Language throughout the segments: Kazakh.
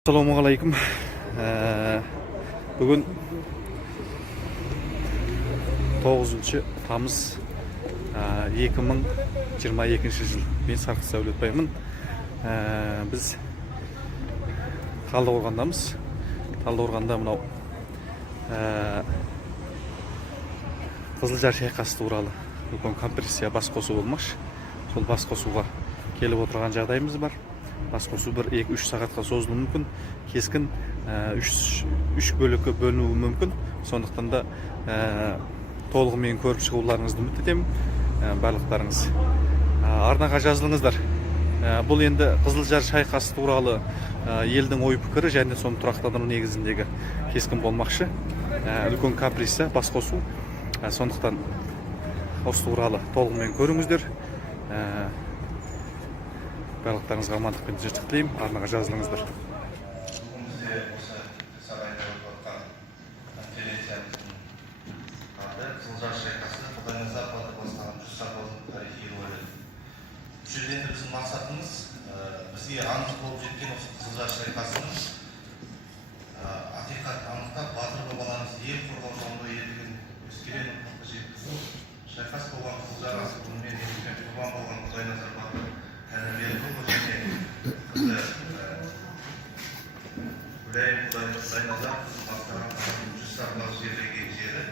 Assalamualaikum. Бүгін 9 тамыз 2022 жыл. Мен Сарқыз Сәулетбаймын. Біз Талдықорғандамыз. Талдықорғанда мынау Қызылжар шайқасы туралы үлкен компрессия басқосу болмақшы. Сол басқосуға келіп отырған жағдайымыз бар. Басқосу 1-2-3 сағатқа созылуы мүмкін. Кескін 3 бөлікке бөлінуі мүмкін. Сондықтан да толығымен көріп шығуларыңызды үміт етемін. Барлықтарыңыз арнаға жазылыңыздар. Бұл енді Қызылжар шайқасы туралы елдің ой пікірі және соны тұрақтандыру негізіндегі кескін болмақшы. Үлкен компрессия басқосу. Сондықтан осы туралы толығымен көріңіздер. Барлықтарыңызға амандық пен тыныштық тілеймін. Арнаға жазылыңыздар. Бүгінгі осы сарайда өтіп жатқан конференциямыздың аты Қызылжар шайқасы Құдай Запады бастаған 100 сарбаздың тарихи рөлі. Бұл жерде біздің мақсатымыз бізге аңыз болып жеткен осы Қызылжар шайқасының ақиқат анықтап, батыр бабаларымыз ел қорғау жолында ерлігін өскелең ұрпаққа жеткізу. Шайқас болған Қызылжар асуымен ерлікпен құрбан болған Құдай Запады тәрбиелеу және қызды Гүлайым Құдайназар бастаған 100 сарбаз жерлеген жері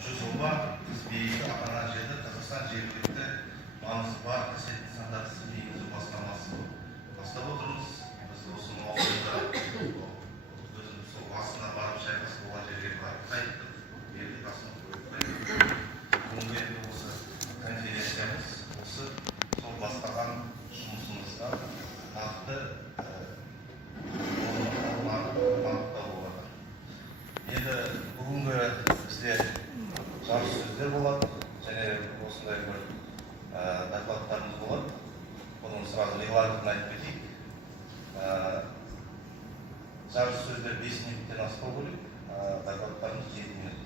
100 оба біз бейінді атанған жерді Қазақстан жергілікті маңызы бар қасиетті нысандарды енгізу бастамасы бастап отырмыз. Біз осы маусымда өзіміз сол басына барып шайқас болған жерге барып қайттық. Ерлік асын қойып қайттық. Бүгінгі осы конференциямыз осы сол бастаған жұмысымызға нақты енді бүгінгі бізде жарыс сөздер болады және осындай бір докладтарымыз болады. Бұның сразу регламентін айтып кетейік. Жарыс сөздер 5 минуттен аспау керек, докладтарымыз 7 минут.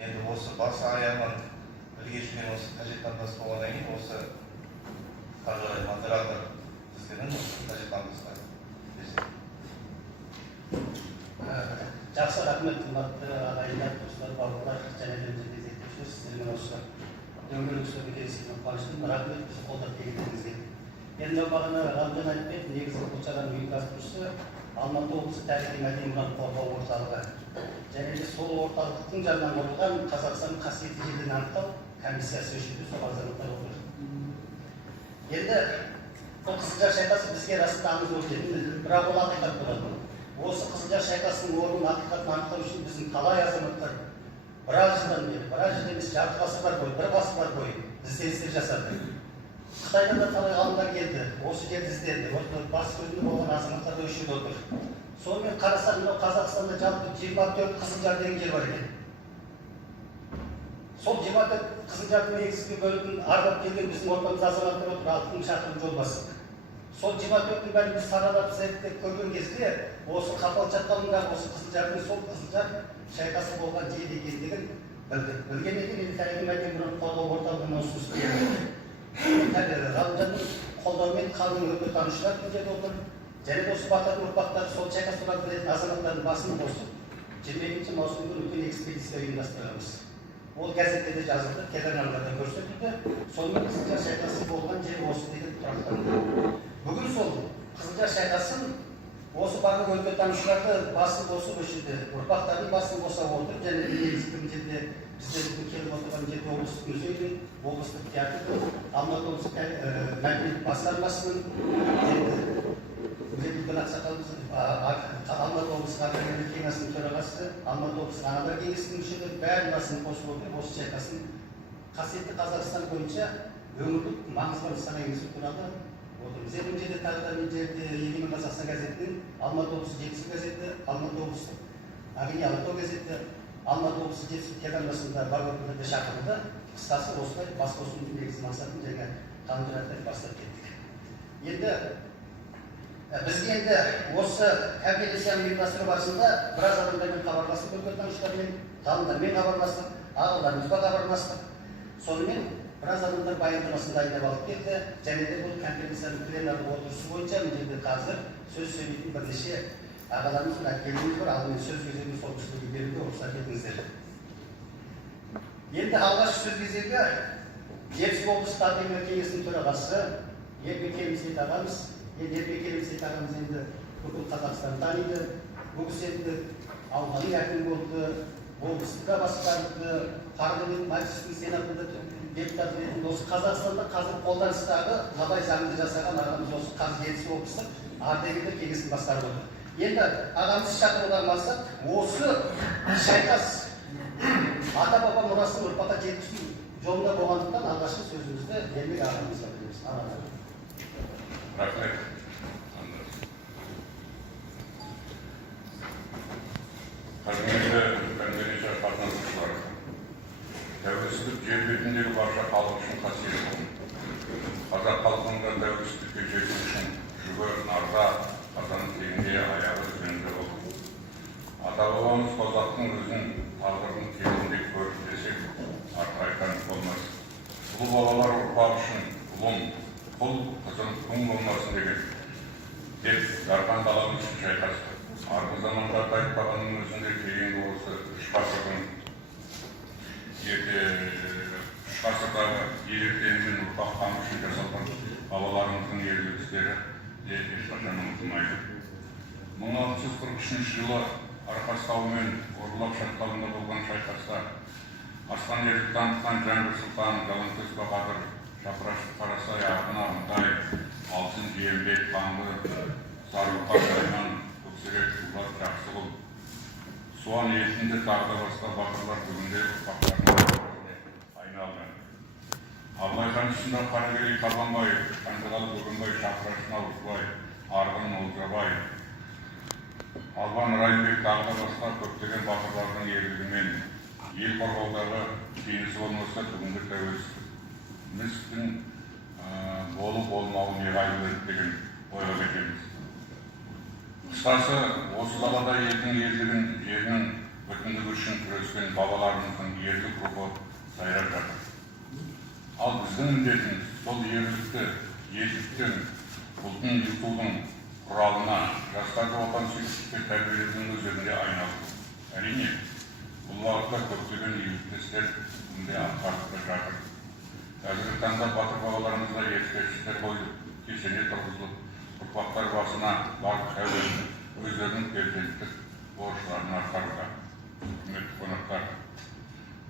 Енді осы басы аяғынан бірге жүрген осы қажеттандас болғаннан кейін осы қаржылай модератор сіздердің қажеттандасқа берсек. Жақсы рахмет, қымбатты ағайындар, достар, бауырлар, және де зерттеушілер, сіздермен осы дөңгелек үстелге келіскен қуаныштымын. Рахмет бізді қолдап келгендеріңізге. Енді бағана Ғалымжан айтып кетті, негізгі бұл шараның ұйымдастырушысы Алматы облысы тарихи-мәдени мұра қорғау орталығы. Және де сол орталықтың жанынан құрылған Қазақстанның қасиетті жерлерін анықтау комиссиясы үшін сол азаматтар отыр. Енді бұл Қызылжар шайқасы бізге расында аңыз болып кетті, бірақ ол ақиқат болады. Осы Қызылжар шайқасының орнын ақиқатын анықтау үшін біздің талай азаматтар біраз жылдан бері, біраз жыл емес, жарты ғасырлар бойы, бір ғасырлар бойы ізденістер жасады. Қытайдан да талай ғалымдар келді, осы жерді іздеді, бас көзінде болған азаматтар да үшін отыр. Сонымен қарасақ, мынау Қазақстанда жалпы 24 Қызылжар деген жер бар екен. Сол 24 Қызылжардың негізгі бөлігін ардап келген біздің ортамызда азаматтар отыр, 6000 шақырым жол басып. Сол 24-тің бәрін біз саралап зерттеп көрген кезде осы Қапал шатқалындағы осы Қызылжардың сол Қызылжар шайқасы болған жер екендігін білдік. Білгеннен кейін енді тарихи-мәдени мұра қорғау орталығына ұсыныс берді. Ғалымжанның қолдауымен қалың өлкетанушылар бұл жерде отыр. Және де осы батырдың ұрпақтары сол шайқас туралы білетін азаматтардың басын қосып 22 маусым күні үлкен экспедиция ұйымдастырамыз. Ол газеттерде жазылды, телеарналарда көрсетілді. Сонымен Қызылжар шайқасы болған жер осы деген тұрақтанды. Бүгін сол Қызылжар шайқасын осы барлық өлкетанушыларды басын қосып өшірді. Ұрпақтардың басын қоса отыр және негізгі жерде біздердің келіп отырған жерде облыстық музейдің, облыстық театрдың, Алматы облыстық мәдениет басқармасының, Үлкен ақсақалымыз Алматы облыстық ардагерлер кеңесінің төрағасы, Алматы облыстық аналар кеңесінің мүшелері бәрін басын қосып отыр. Осы шайқасын қасиетті Қазақстан бойынша өңірлік маңызы бар нысана енгізу туралы отырмыз. Енді жерде тағы да мен жерде Егемен Қазақстан газетінің, Алматы облысы жетісу газеті, Алматы облыстық Ағыни Алатау газеті, Алматы облысы жетісу телеарнасында бар өкілдерді шақырды. Қысқасы осылай басқосудың негізгі мақсатын және қандыратты бастап кеттік. Енді бізге енді осы конференцияны ұйымдастыру барысында біраз адамдармен хабарластық, өлкетанушылармен, ғалымдармен хабарластық, ағаларымызға хабарластық. Сонымен біраз адамдар баяндамасын дайындап алып келді, және де бұл конференцияның пленарлық отырысы бойынша мына жерде қазір сөз сөйлейтін бірнеше ағаларымыз бар, әпкелеріміз бар. Алдымен сөз кезегін сол кісілерге беруге рұқсат етіңіздер. Енді алғашқы сөз кезегі Жетісу облыстық академия кеңесінің төрағасы Ербек Келімсейіт ағамыз. Ербек Келімсейіт ағамыз енді бүкіл Қазақстан таниды. Бұл кісі енді ауданның әкімі болды, облысты басқарды, парламент мәжілісінің сенатында депутат ретінде осы Қазақстанда қазір қолданыстағы абай заңды жасаған ағамыз осы қазір Жетісу облыстық ардагерлер кеңесін басқарып отыр. Енді ағамыз шақыруға мақсат осы шайқас ата-баба мұрасын ұрпаққа жеткізу жолында болғандықтан алғашқы сөзімізді Ербек ағамызға береміз. Рахмет. Құрметті конференция қатысушылары, тәуелсіздік жер бетіндегі барша халық үшін қасиетті. Қазақ халқының да тәуелсіздікке жету үшін жүгі нарда, қазан тегінде аяғы жөнді болды. Ата-бабамыз қазақтың өзінің тағдырын келіндей көріп десек, артық айтқан болмас. Ұлы бабалар ұрпақ үшін ұлым, құл, қызым, күң болмасын деген деп дархан даланың үшін шайқасты. Арғы замандарда айтпағанның өзінде кейінгі осы үш ғасырдағы ерліктерімен ұрпақ қамы үшін жасалған бабаларымыздың ерлік істері де ешқашан ұмытылмайды. 1643 жылы Арқастау мен Орбұлақ шатқалында болған шайқаста асқан ерлік танытқан Жәңгір Сұлтан, Жалаңтөс Баһадүр, Шапырашев Қарасай, Ақын Ағынтай, Алтын Жиенбек, Қаңлы, Сарыұлпа Жайнан, Көксерек, Дулат Жақсығұл, Суан елінде тағы да басқа батырлар бүгінде ұрпақтарына айналды. Абылай хан ішінде Қаракерей Қабанбай, Қанжығалы Бөгенбай, Шапыраш Наурызбай, Арғын Олжабай, Албан Райымбек тағы да басқа көптеген батырлардың ерлігімен ел қорғаудағы кеңесі болмаса бүгінгі тәуелсіздігіміздің болу-болмауы неғайбыл деген ойға кетеміз. Қысқасы, осы далада елдің ерлігін, жерінің бүтіндігі үшін күрескен бабаларымыздың ерлік рухы сайрап жатыр. Ал біздің міндетіміз сол ерлікті, елдіктен, ұлтын ұлтудың құралына, жастарды отансүйгіштікке тәрбиелеудің өзінде айналды. Әрине, бұл уақытта көптеген игі істер бүгінде атқарылып жатыр. Қазіргі таңда батыр бабаларымызға ескерткіштер қойылып, кесене тұрғызылып, ұрпақтар басына барып әуелі өздерінің перзенттік борыштарын атқаруда. Құрметті қонақтар,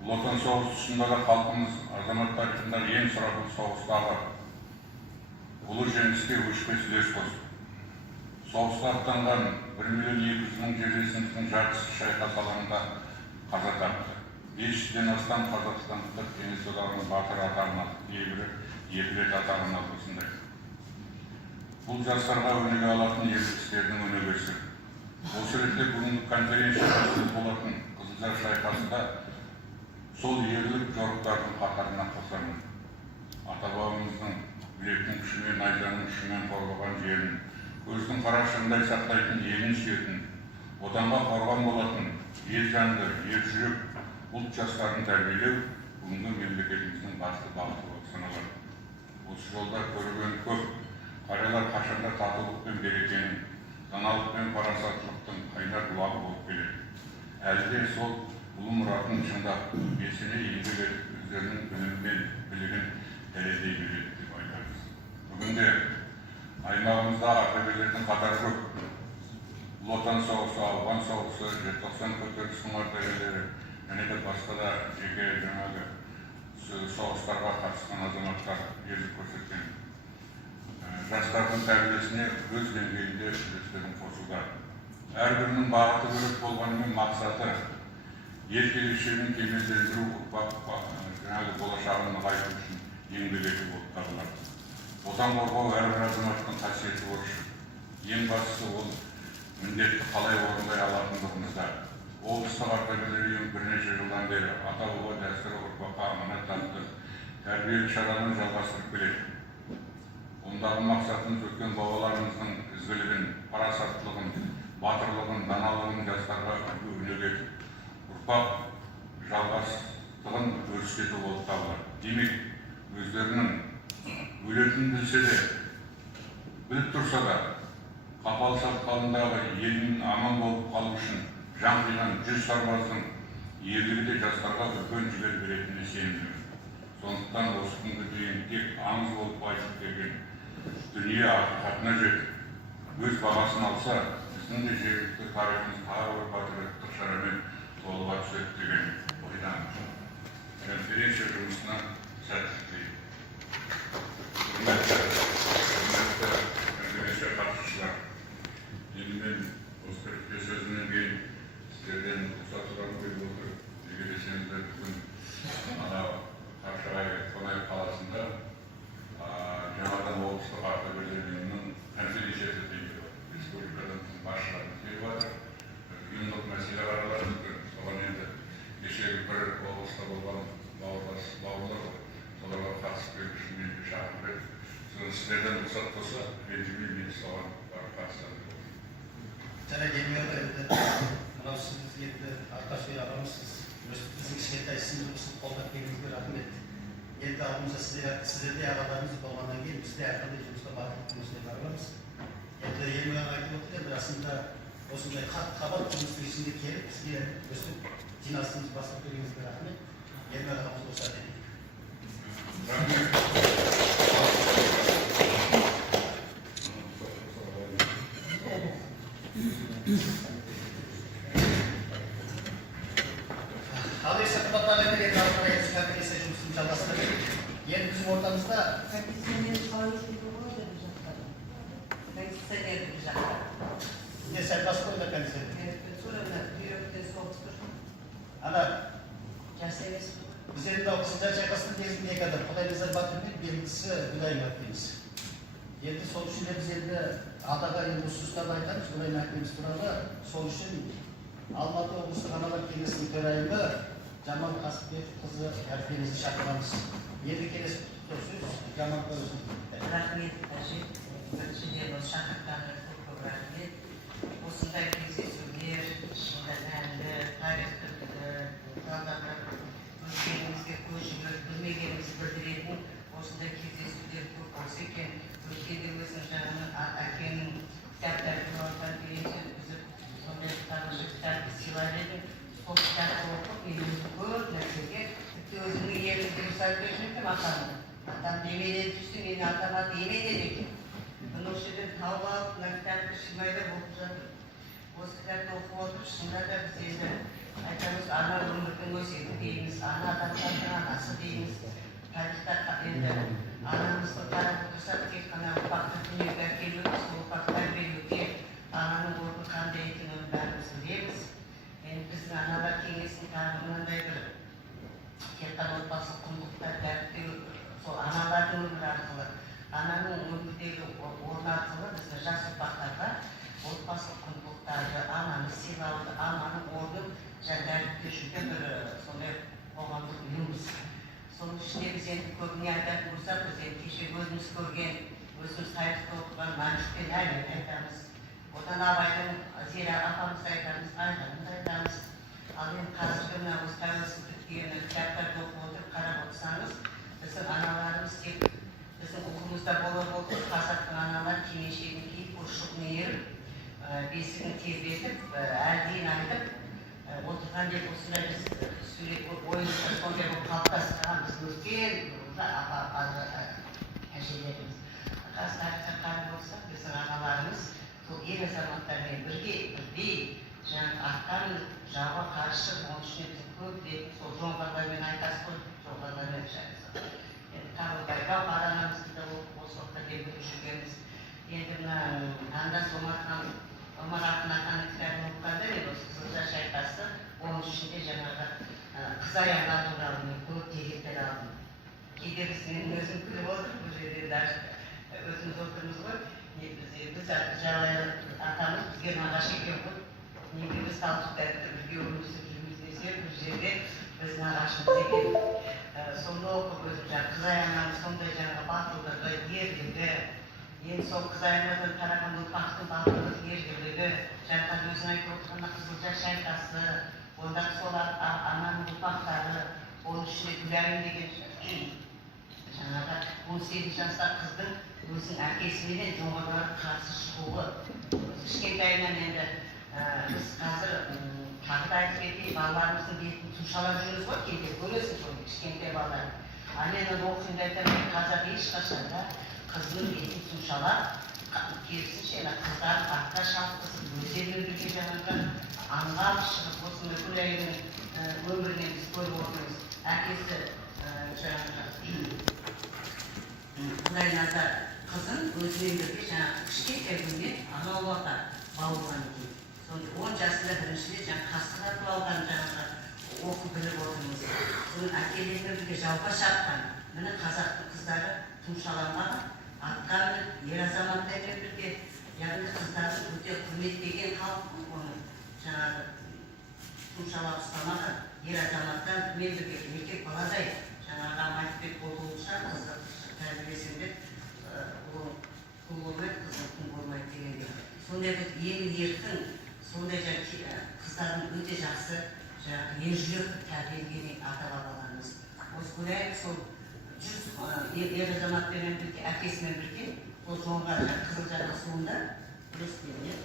ұлы отан соғысы тұсында да халқымыз азамат тарихында ең сұрапыл соғыстағы ұлы жеңіске өшпес үлес қосты. Соғысқа аттанған 1.200.000 жерлесіміздің жартысы шайқас алаңында қаза тапты. 500-ден астам қазақстандықтар кеңес одағының батыр атағына, егілі 2 рет атағына осындай. Бұл жастарға өнеге алатын ерліктердің өнегесі. Осы ретте бүгінгі конференцияда болатын Қызылжар шайқасында сол ерлік жорықтардың қатарына қосамын. Ата-бабамыздың білектің күшімен, найзаның күшімен қорғаған жерін, көздің қарашығындай сақтайтын елін сүйетін, отанға қорған болатын ел жанды, ер жүрек ұлт жастарын тәрбиелеу бүгінгі мемлекетіміздің басты бағыты болып саналады. Осы жолда көрген көп қариялар қашанда татулық пен берекенің, даналық пен парасаттылықтың қайнар бұлағы болып келеді. Әлі де сол ұлы мұратын шыңдап, белсене еңбек етіп, өздерінің білімі мен білігін дәлелдей береді деп айтамыз. Бүгінде аймағымызда ардагерлердің қатары көп. Ұлы Отан соғысы, Ауған соғысы, желтоқсан көтерілісінің ардагерлері, және де басқа да жеке жаңағы соғыстарға қатысқан азаматтар ерлік көрсеткен. Жастардың тәрбиесіне өз деңгейінде үлестерін қосуда. Әрбірінің бағыты бөлек болғанымен мақсаты ел келешегін кемелдендіру, жаңағы болашағын нығайту үшін еңбек ету болып табылады. Отан қорғау әрбір азаматтың қасиетті борышы. Ең бастысы ол міндетті қалай орындай алатындығымызда. Облыстық ардагерлер үйі бірнеше жылдан бері ата-баба дәстүрі ұрпаққа аманат атты тәрбиелік шараны жалғастырып келеді. Ондағы мақсатымыз өткен бабаларымыздың ізгілігін, парасаттылығын, батырлығын, даналығын жастарға өнеге етіп, ұрпақ жалғастығын өрістету болып табылады. Демек, өздерінің өлетінін білсе де, біліп тұрса да, қапал шатқалындағы елінің аман болып қалу үшін жан қиған 100 сарбаздың ерлігі де жастарға үлкен жігер беретініне сенімдімін. Сондықтан осы күнге дейін тек аңыз болып айтып келген дүние ақиқатына жетіп, өз бағасын алса, біздің де жергілікті тарихымыз тағы бір патриоттық шарамен толыға түседі деген ойдамын. Конференция жұмысына сәттілік тілеймін. Құрметті конференция қатысушылар, енді мен осы кіріспе сөзімнен кейін сіздерден рұқсат сұрап қойып отырып, егер десеңіздер бүгін анау Қаршығай қонақ қаласында жаңадан облыстық ардагерлер ұйымының конференциясы өтеді. Республикадан басшылары келіп жатыр. Ұйымдық мәселе қаралып жатыр. Соған енді кешегі бір облыста болған бауырлар, соларға қатысып келу үшін мені шақырып еді. Сіздерден рұқсат болса, ренжімей мен соған барып қатысады. Және келмейді, мынау сіз енді Арташбек ағамыз, біздің кішкентай сыныбымызды қолдап келгеніңізге рахмет. Енді алдымызда сіздерде ағаларымыз болғаннан кейін бізде әрқандай жұмысқа батылдығымыз деп барамыз. Енді елмен айтып отыр, енді расында осындай қабат жұмыстың ішінде келіп, бізге өстіп жиналысымыз бастап келгеніңізге рахмет. Елмен ағамыз болса дейік. Енді bizim ортамызда не сәл басып қойды кондиционер. Ана біз енді Қызылжар шайқасының кезінде екі адам Құдайназар батыр мен белгісі Гүлайым әпкеміз. Енді сол үшін де біз енді атаға енді ұсыныстарды айтамыз Гүлайым әпкеміз туралы. Сол үшін Алматы облыстық аналар кеңесінің төрайымы Жамал Қасымбекқызы әпкемізді шақырамыз. Енді келесі сөз Жамал Қасымбек. Рахмет, әжет. Біріншіден осы шақыртқандар көп рахмет. Осындай кездесулер, шынында мәнді, тарихтық залдағы өткенімізге көз жүгіріп, білмегенімізді білдіретін осындай кездесулер көп болса екен. Өткенде өзінің жағының әкенің кітаптары туралы конференция өткізіп, сондай танымшы кітапты сыйлап едім. Сол кітапты оқып, мен өзім көп нәрсеге, тіпті өзімнің елімді мысал бермекті мақамын. Атам немеден түсті, мені атамады емеден екен. Оның жерден тауып алып, мына кітапты шымайда оқып жатыр. Осы кітапты оқып отырып, шында да біз енді айтамыз, ана өмірдің өсегі дейміз, ана адамдардың анасы дейміз. Тарихта енді анамызды қарап отырсақ, тек қана ұрпақты дүниеге әкелуге, сол ұрпақты тәрбиелеуге, ананың орны қандай екенін бәріміз білеміз. Енді біздің аналар кеңесінің тағы мынандай бір тек қана отбасылық құндылықтар дәріптеу, сол аналардың өмірі арқылы, ананың өмірдегі орны арқылы біздің жас ұрпақтарға отбасылық құндылықтарды, ананы сыйлауды, ананың орнын дәріптеу жүрген бір сондай қоғамдық ұйымбыз. Соның ішінде біз енді көбіне айтатын болсақ, біз енді кеше өзіміз көрген, өзіміз тарихта оқыған Маншүктен әлемді айтамыз. Одан Абайдың Зира апамызды айтамыз, Айғанымды айтамыз. Ал енді қазіргі мына осы тәуелсіздік деген кітаптарды оқып отырып қарап отырсаңыз, біздің аналарымыз тек біздің ұлтымызда бола болды, қазақтың аналар кимешегін киіп, ұршығын иіріп, бесігін тербетіп, әлдейін айтып отырған деп осындай біз сурет ойымызда сондай болып қалыптастырған біз өткен әжелеріміз. Қазір тарихқа қарап отырсақ, біздің аналарымыз сол ер азаматтармен бірдей жаңағы аттан жауға қарсы, оның ішіне біз көп білетін сол жоңғарлармен айтас қой, жоңғарлармен шайқасып. Енді Қабылбайға анамызды да осы уақытта келіп жүргенбіз. Енді мына андас Омар Ақын Атаның кітабын оқығанда мен осы Қызылжар шайқасы, оның ішінде жаңағы Қызаяңдар туралы мен көп деректер алдым. Кейде мен өзім күліп отырып, бұл жерде даже өзіміз отырмыз ғой. Біз Жалайыр атамыз бізге нағашы екен ғой. Неге біз талдықта бірге өмір сүріп жүрміз десе, бұл жерде біз нағашымыз екен. Соны оқып өзім Қызаяңнан сондай жаңағы батылдығы, ерлігі, енді сол Қызаяңнан қараған ұрпақтың батылдығы, ерлігі, жаңағы өзің айтып отырғанда Қызылжар шайқасы, онда сол ананың ұрпақтары, оның ішінде Гүлайым деген жаңағы 18 жастағы қыздың өзінің әкесіменен жоғарыға қарсы шығуы. Кішкентайынан енді біз қазір тағы да айтып кетейін, балаларымыздың бетін тұмшалап жүрміз ғой, кейде көресіз ғой, кішкентай балалар. Ал енді оқитында айтамын, қазақ ешқашан да қыздың бетін тұмшалап, керісінше қыздарын артқа шалқысып, өздерімен бірге жаңағы аңға алып шығып, осы бүкіл әйелдің өмірінен біз көріп отырмыз. Әкесі жаңағы Құдайназар қызын өзімен бірге жаңағы кішкентай күннен анаулата бауырған екен. 10 жасында біріншіде жаңағы қасық атып алған жаңағы оқып біліп отырмыз. Соның әкелерімен бірге жауға шапқан. Міне қазақтың қыздары тұмшаланбаған, атқа мініп, ер азаматтармен бірге, яғни қыздарын өте құрметтеген халық оны жаңағы тұмшалап ұстамаған. Ер азаматтармен бірге еркек баладай жаңағы Амайтбек болуынша қызды тәрбиелесеңдер ол күн болмайды, қыздың күн болмайды дегенде. Сондай бір емін еркін, сондай қыздардың өте жақсы ержүрек тәрбиеленген ата-бабаларымыз. Осы ойлаймын, сол ер азаматпенен бірге, әкесімен бірге, сол жоңға Қызылжарға суында күрескен.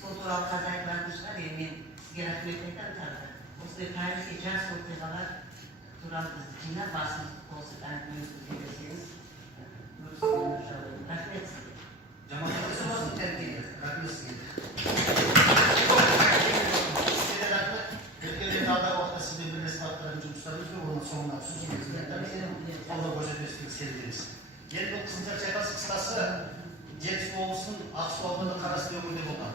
Сол туралы қазір айтылатын шығар, мен сізге рахмет айтамын. Осындай тарихи жас оқиғалар туралы біз жинап басымызды қосып әңгімемізді сөйлесеңіз, рахмет сізге. Рахмет сізге. Алдағы уақытта сізбен бірлесіп атқаратын жұмыстарымыз бар, оның соңына сөзімізді қолдау көрсетесіздігін сендіреміз. Енді бұл Қызылжар шайқасы қысқасы Жетісу облысының Ақсу ауданы Қарасу өңірінде болған.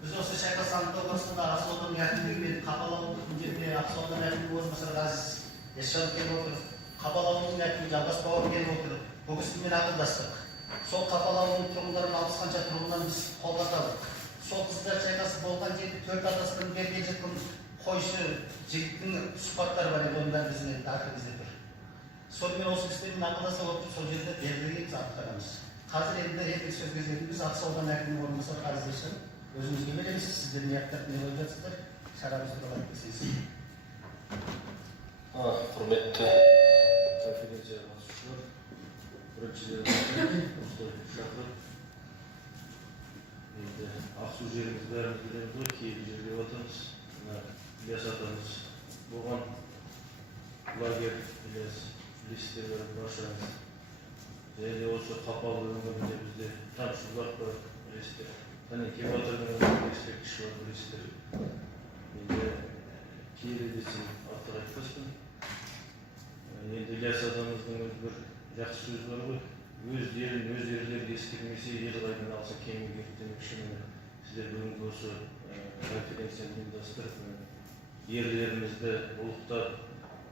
Біз осы шайқас анықтау барысында Ақсу ауданының әкімдігі мен Қапал ауылдық жерде Ақсу ауданы әкімінің орынбасары Ғазиз Есжанов келіп отыр. Қапал ауылының әкімі Жалғас Бауыр келіп отыр. Бұл кісімен ақылдастық. Сол Қапал ауылының тұрғындарын 60 қанша тұрғыннан біз қолдаталдық. Сол Қызылжар шайқасы болған жерде 4 атасының берген жеткен қойшы жігіттің сұхбаттары бар еді, оның бәрі біздің арқамызда тұр. Сонымен осы кісімен ақылдаса отырып, сол жерде белгілеген анықтағанбыз. Қазір енді ертең сөз кезегінде біз Ақсу ауданы әкімінің орынбасары Ғазиз Есжанов өзіңізге береміз, сіздер не аяқтап не ойлап жатсыздар, шарамызды қалай келсеңіз. Құрметті конференцияға қатысушылар, біріншіден осылай шақырып, енді Ақсу жеріміз бәріміз білеміз ғой, киелі жерге отырмыз. Ілияс атамыз болған лагерь, Ілияс білесіздер баршаңыз. Және осы Қапал өңірінде бізде Тамшыбұлақ бар, білесіздер. Және Кембатырдың ескерткіші бар, білесіздер. Енді киелі десем артық айтпаспын. Енді Ілияс атамыздың бір жақсы сөзі бар ғой. Өз елін, өз ерлері ескермесе, ел қайдан алса кемін керек демекші. Сіздер бүгінгі осы конференцияны ұйымдастырып, ерлерімізді ұлықтап,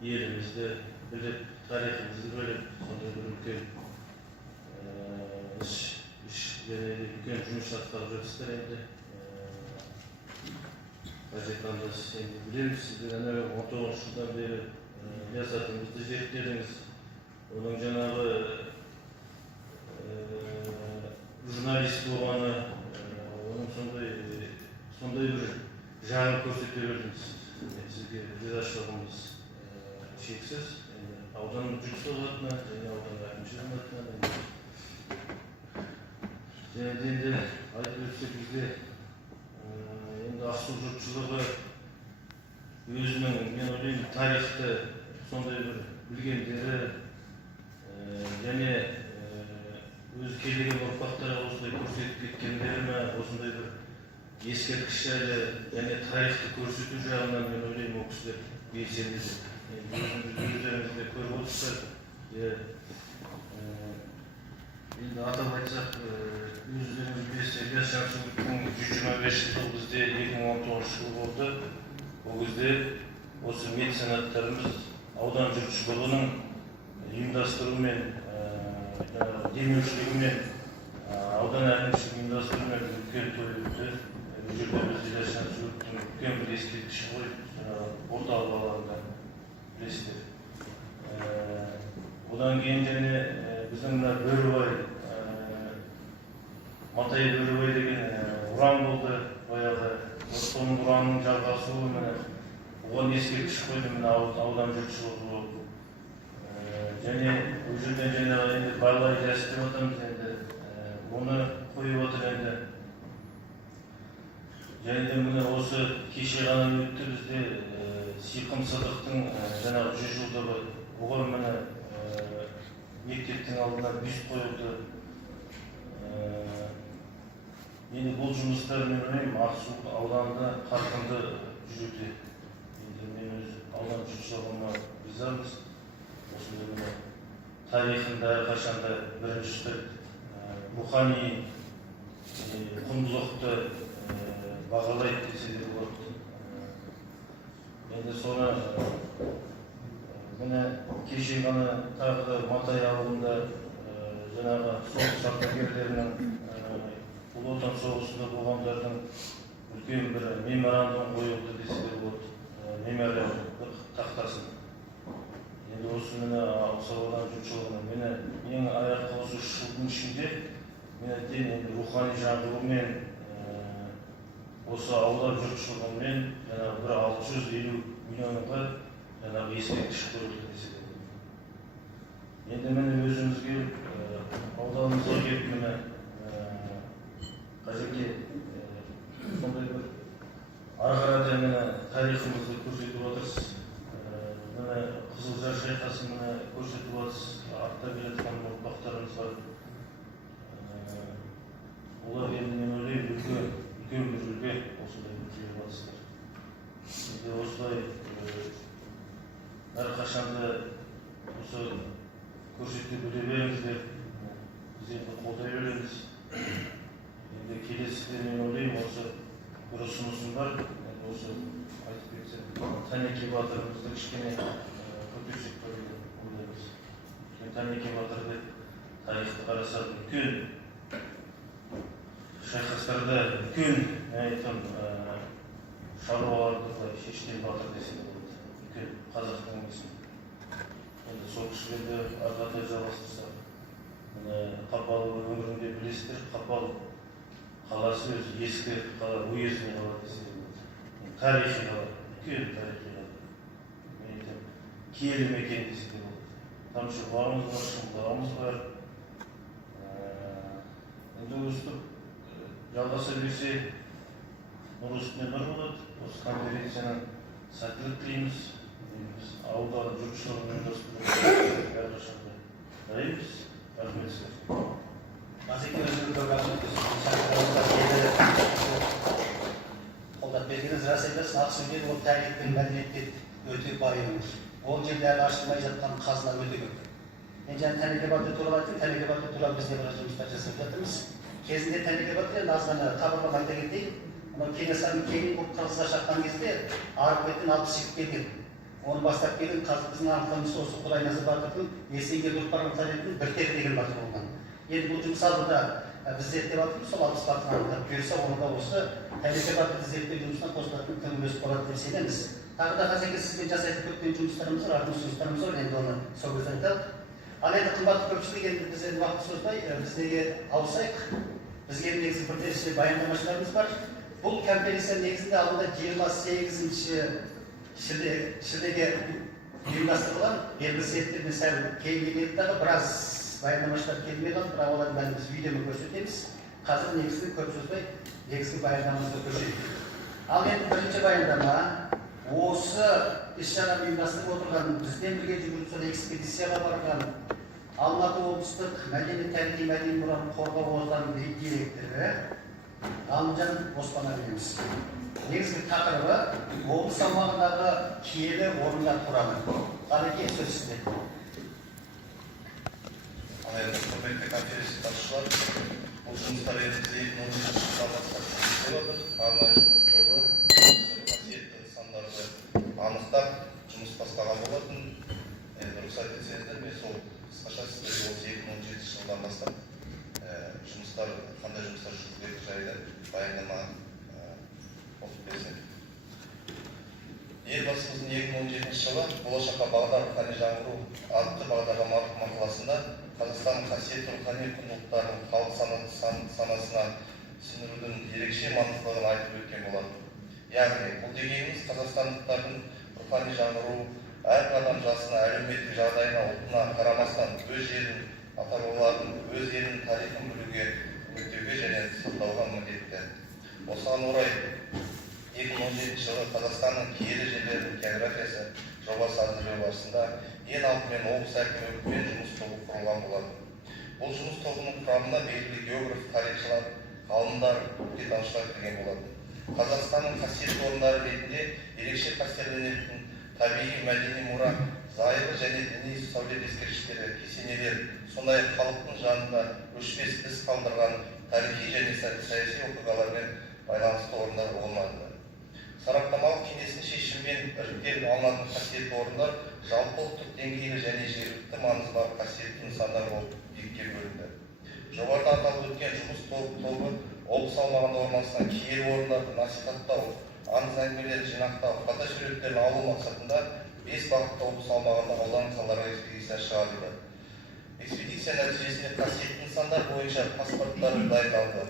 елімізді біліп, тарихымызды біліп, сондай бір үлкен үлкен жұмыс атқарып жатсыздар енді. Қажетқандас енді білеміз, сіздер 19 жылдан бері Ілияс атамызды зерттедіңіз. Оның жаңағы журналист болғаны, оның сондай бір жағын көрсете бердіңіз. Сізге ризашылығымыз шексіз. Аудан Жетісу атына, және аудан әкімшілігінің атына. Енді айтып өтсек бізде енді Ақсу жұртшылығы өзінің, мен ойлаймын, тарихты сондай бір білгендері және өз келген ұрпақтарға осындай көрсетіп кеткендері ме, осындай бір ескерткіш жайлы және тарихты көрсету жағынан мен ойлаймын, ол кісілер белсенді деп. Өздеріңізде көріп отырсыздар. Енді атап айтсақ, өздеріңіз білесіздер, Ілияс Жансүгіровтің 125 жыл бізде 2019 жылы болды. Ол кезде осы меценаттарымыз аудан жұртшылығының ұйымдастыруымен, демеушілігімен, аудан әкімшілігінің ұйымдастыруымен үлкен той өтті. Бұл жерде біз Ілияс Жансүгіровтің үлкен бір ескерткіші қойып, орталық алаңында білесіздер. Одан кейін және біздің мына Бөрібай, Матай Бөрібай деген ұран болды баяғы. Соның ұранның жалғасуы, оған ескерткіш қойды, мына аудан жұртшылығы болып. және бұл жерден жаңағы енді балалар идеясы деп отырмыз енді оны қойып отыр енді. Және де міне осы кеше ғана өтті бізде Сиқым Сыдықтың жаңағы 100 жылдығы, оған міне мектептің алдына бюст қойылды. Енді бұл жұмыстар мен ойлаймын Ақсу ауданында қарқынды жүруде. Енді мен өз аудан жұртшылығыма ризамыз. Осындай міне тарихында әрқашанда бірінші рухани құндылықты бағалайды десе де болады. Енді соны міне кеше ғана тағы да Матай ауылында жаңағы соғыс ардагерлерінің Ұлы Отан соғысында болғандардың үлкен бір меморандум қойылды десе де болады. Мемориал тақтасын. Енді осы мені Ақсу ауданы жұртшылығына мені ең аяққа осы 3 жылдың ішінде мен енді рухани жаңғырумен осы аудан жұртшылығымен жаңағы бір 650 миллионға жаңағы ескерткіш қойылды десе де болады. Енді міне өзімізге ауданымызға келіп міне Қажеке сондай бір ары қарата міне тарихымызды көрсетіп отырсыз. Міне Қызылжар шайқасын міне көрсетіп отырсыз. Артта келе жатқан ұрпақтарымыз бар. Олар енді мен ойлаймын үлкен бір үлгі осындай жүріп жатсыздар. Енді осылай әрқашанда осы көрсете біле беріңіздер. Біз енді қолдай береміз. Енді келесіде мен ойлаймын осы бір ұсынысым бар. Осы айтып кетсем, Тәнеке батырымызды кішкене көтерсек бар деп ойлаймыз. Тәнеке батыр деп тарихты қарасақ үлкен шайқастарда үлкен шаруаларды шешкен батыр десе де болады. Үлкен қазақтың несін. Енді сол кісілерді ары қарай жалғастырса, Қапал өңірінде білесіздер, Қапал қаласы өзі ескі қала, уездный қала десе де болады. Тарихи қала, үлкен тарихи қала. Киелі мекен десе де болады. Тамшылығымыз бар, шыңғылығымыз бар. Енді өстіп жалғаса берсе, нұр үстіне нұр болады. Осы конференцияның сәттілік тілейміз. Ауылдағы жұртшылығын ұйымдастырып әрқашанда дайынбыз. Рахмет сіздерге. Назеке өзінің қолдап бергеніңіз рас емес. Ақсуде ол тарих пен мәдениетте өте бай өңір. Ол жерде әлі ашылмай жатқан қазына өте көп. Мен жаңа Тәнеке батыр туралы айттым. Тәнеке батыр туралы біз де біраз жұмыстар жасап жатырмыз. Кезінде Тәнеке батыр азғана хабарлап айта кетейік. Кенесарының кеңін Қырғызға шаққан кезде арғы беттен 62 келген. Оны бастап келген қазір біздің анықтамыз осы Құдайназар батырдың Есенге Дұрпарған тарихының бір деген батыр болған. Енді бұл жұмыс алдыда біз зерттеп жатырмыз, сол 60 батырын анықтап берсе, оны да осы Тәнеке батырды зерттеу жұмысына қосылатын тың үлес болады деп сенеміз. Тағы да қазір сізбен жасайтын көптеген жұмыстарымыз бар, артық жұмыстарымыз бар, енді оны сол кезде айталық. Ал енді қымбатты көпшілік, енді біз енді уақыт созбай біз неге ауысайық. Бізге негізі бірнеше баяндамашыларымыз бар. Бұл конференция негізінде алдында 28-ші шілдеге ұйымдастырылған. Белгілі себептермен сәл кейінге дағы біраз баяндамашылар келмей қалды, бірақ олардың бәрін біз видеоны көрсетеміз. Қазір негізгі көп сөзбай негізгі баяндамамызды көрсетейік. Ал енді бірінші баяндама осы іс-шараны ұйымдастырып отырған, бізден бірге жүргізген экспедицияға барған Алматы облыстық мәдени тарихи мәдени мұраны қорғау орталығының директоры Ғалымжан Оспанәлиевич. Негізгі тақырыбы облыс аумағындағы киелі орындар туралы. Ғалеке, сөз сізде. Құрметті конференция қатысушылар, бұл жұмыстар енді 2017 жылдан бастап жүргізіліп отыр. Арнайы жұмыс тобы қасиетті нысандарды анықтап жұмыс бастаған болатын. Рұқсат етсеңіздер, мен сол қысқаша сіздерге осы 2017 жылдан бастап жұмыстар, қандай жұмыстар жүргізілетіні жайлы баяндама оқып берсем. Елбасымыздың 2017 жылы болашаққа бағдар рухани жаңғыру атты бағдарлама мақаласында Қазақстанның қасиетті рухани құндылықтарын халық санасына сіңірудің ерекше маңыздылығын айтып өткен болатын. Яғни, бұл дегеніміз қазақстандықтардың рухани жаңғыру әрбір адам жасына, әлеуметтік жағдайына, ұлтына қарамастан өз жерін, ата-бабалардың өз елінің тарихын білуге, үгіттеуге және сақтауға міндетті. Осыған орай 2017 жылы Қазақстанның киелі жерлерінің географиясы жобасы әзірлеу барысында ең алдымен облыс әкімі үкімет жұмыс тобы құрылған болатын. Бұл жұмыс тобының құрамына белгілі географ, тарихшылар, ғалымдар, өлкетанушылар кірген болатын. Қазақстанның қасиетті орындары ретінде ерекше қастерленетін табиғи мәдени мұра, зайырлы және діни сәулет ескерткіштері, кесенелер, сондай-ақ халықтың жанында өшпес із қалдырған тарихи және саяси оқиғалармен байланысты орындар болмады. Сараптамалық кеңестің шешімімен іріктеліп алынатын қасиетті орындар жалпы ұлттық деңгейлі және жергілікті маңызы бар қасиетті нысандар болып екіге бөлінді. Жоғарыда аталып өткен жұмыс тобы облыс аумағында орналасқан киелі орындарды насихаттау, аңыз әңгімелерді жинақтау, фотосуреттерін алу мақсатында 5 бағытта облыс аумағында аудан қалаларға экспедиция шығарылды. Экспедиция нәтижесінде қасиетті нысандар бойынша паспорттар дайындалды.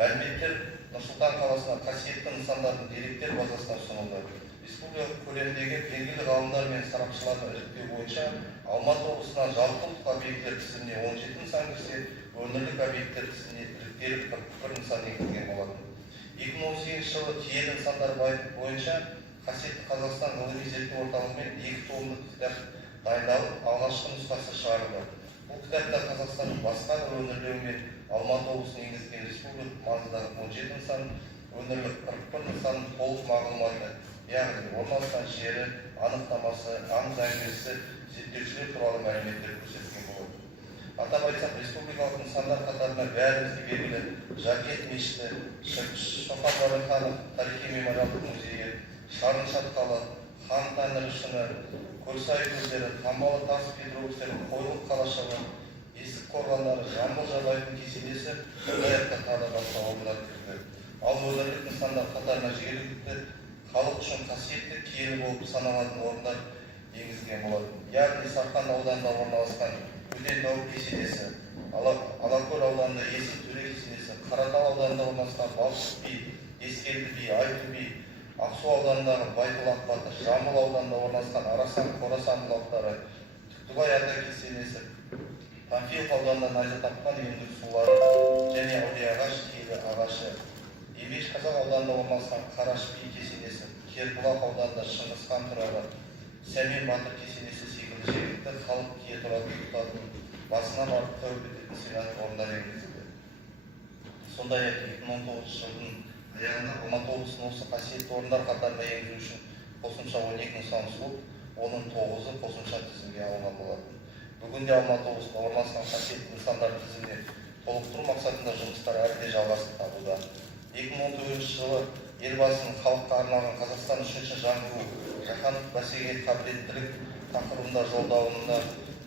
Мәліметтер Нұр-Сұлтан қаласына қасиетті нысандардың деректер базасына ұсынылды. Республика көлеміндегі белгілі ғалымдар мен сарапшыларды іріктеу бойынша Алматы облысынан жалпы ұлттық объекттер тізіміне 17 нысан кірсе, өңірлік объекттер тізіміне іріктеліп 41 нысан енгізілген болатын. 2018 жылы киелі нысандар бойынша қасиетті Қазақстан ғылыми зерттеу орталығымен 2 томдық кітап дайындалып, алғашқы нұсқасы шығарылды. Бұл кітапта Қазақстанның басқа бір өңірлері мен Алматы облысының енгізген республикалық маңыздағы 17 нысан, өңірлік 41 нысан толық мағлұматы, яғни орналасқан жері, анықтамасы, аңыз әңгімесі, зерттеушілер туралы мәліметтер көрсетілген болады. Атап айтсақ, республикалық нысандар қатарына бәрімізге белгілі Жаркент мешіті, Шоқан Уәлиханов тарихи мемориалдық музейі, Шарын шатқалы, Хан Тәңірі шыны, Көлсай көздері, Тамбалы тас Петровсктердің Қойлық қалашығы, Есік қорғандары, Жамбыл Жабайдың кесенесі, сондай-ақ тағы басқа орындар кірді. Ал өңірлік нысандар қатарына жергілікті халық үшін қасиетті киелі болып саналатын орындар енгізілген болады. Яғни Сарқан ауданында орналасқан Өтен тау кесенесі, Алакөл ауданында Есік төре кесенесі, Қаратал ауданында орналасқан Балшық би, Ескелді би, Айту би, Ақсу ауданындағы Байтұлақ батыр, Жамбыл ауданында орналасқан Арасан, Қорасан бұлақтары, Түктібай ата кесенесі, Панфилов ауданында найза тапқан ендік сулары және Әулиеағаш киелі ағашы, Ебеш Қазақ ауданында орналасқан Қараш би кесенесі, Кербұлақ ауданында Шыңғысхан тұрағы, Сәмен батыр кесенесі секілді жергілікті халық кие тұратын тұтатын басына барып тәубе ететін сыйланып орындар енгізілді. Сондай-ақ 2019 жылдың аяғында Алматы облысының осы қасиетті орындар қатарына енгізу үшін қосымша 12 нысан ұсынылып, оның 9-ы қосымша тізімге алынған болатын. Бүгінде Алматы облысында орналасқан қасиетті нысандар тізіміне толықтыру мақсатында жұмыстар әлі де жалғасын табуда. 2019 жылы елбасының халыққа арналған Қазақстан үшінші жаңғыру жаһандық бәсекеге қабілеттілік тақырыбында жолдауында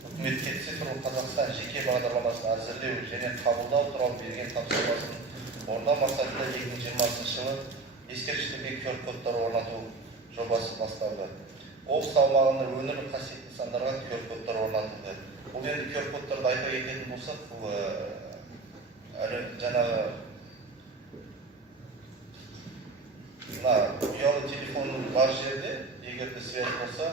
үкіметке цифрлық Қазақстан жеке бағдарламасын әзірлеу және қабылдау туралы берген тапсырмасын орындау мақсатында 2020 жылы ескерткіштерге QR-кодтар орнату жобасы басталды. Облыс аумағында өңірлік қасиетті нысандарға QR-кодтар орнатылды. Бұл енді QR-кодтарды айта кететін болсақ, бұл жаңағы ұялы телефонның бар жерде, егер де связь болса,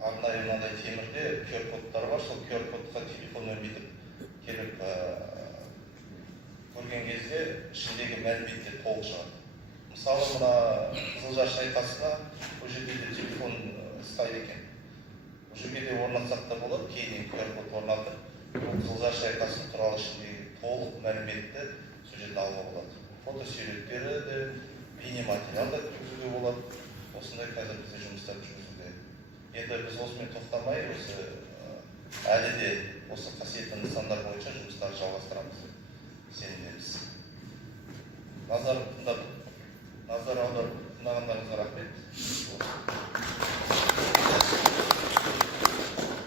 арнайы мынандай темірде QR-кодтар бар, сол QR-кодқа телефонмен бүйтіп келіп көрген кезде ішіндегі мәліметтер толық шығады. Мысалы, мына Қызылжар шайқасына бұл жерде де телефон ұстайды екен. Бұл жерге де орнатсақ та болады, кейіннен QR-код орнатып, Қызылжар шайқасы туралы ішіндегі толық мәліметті сол жерден алуға болады. Фотосуреттері де, бейнематериал да жүргізуге болады. Осындай қазір бізде жұмыстар жүргізуде. Енді біз осымен тоқтамай, әлі де осы қасиетті нысандар бойынша жұмыстар жалғастырамыз. Сенімдеміз. Назар аударып тыңдағандарыңызға рахмет.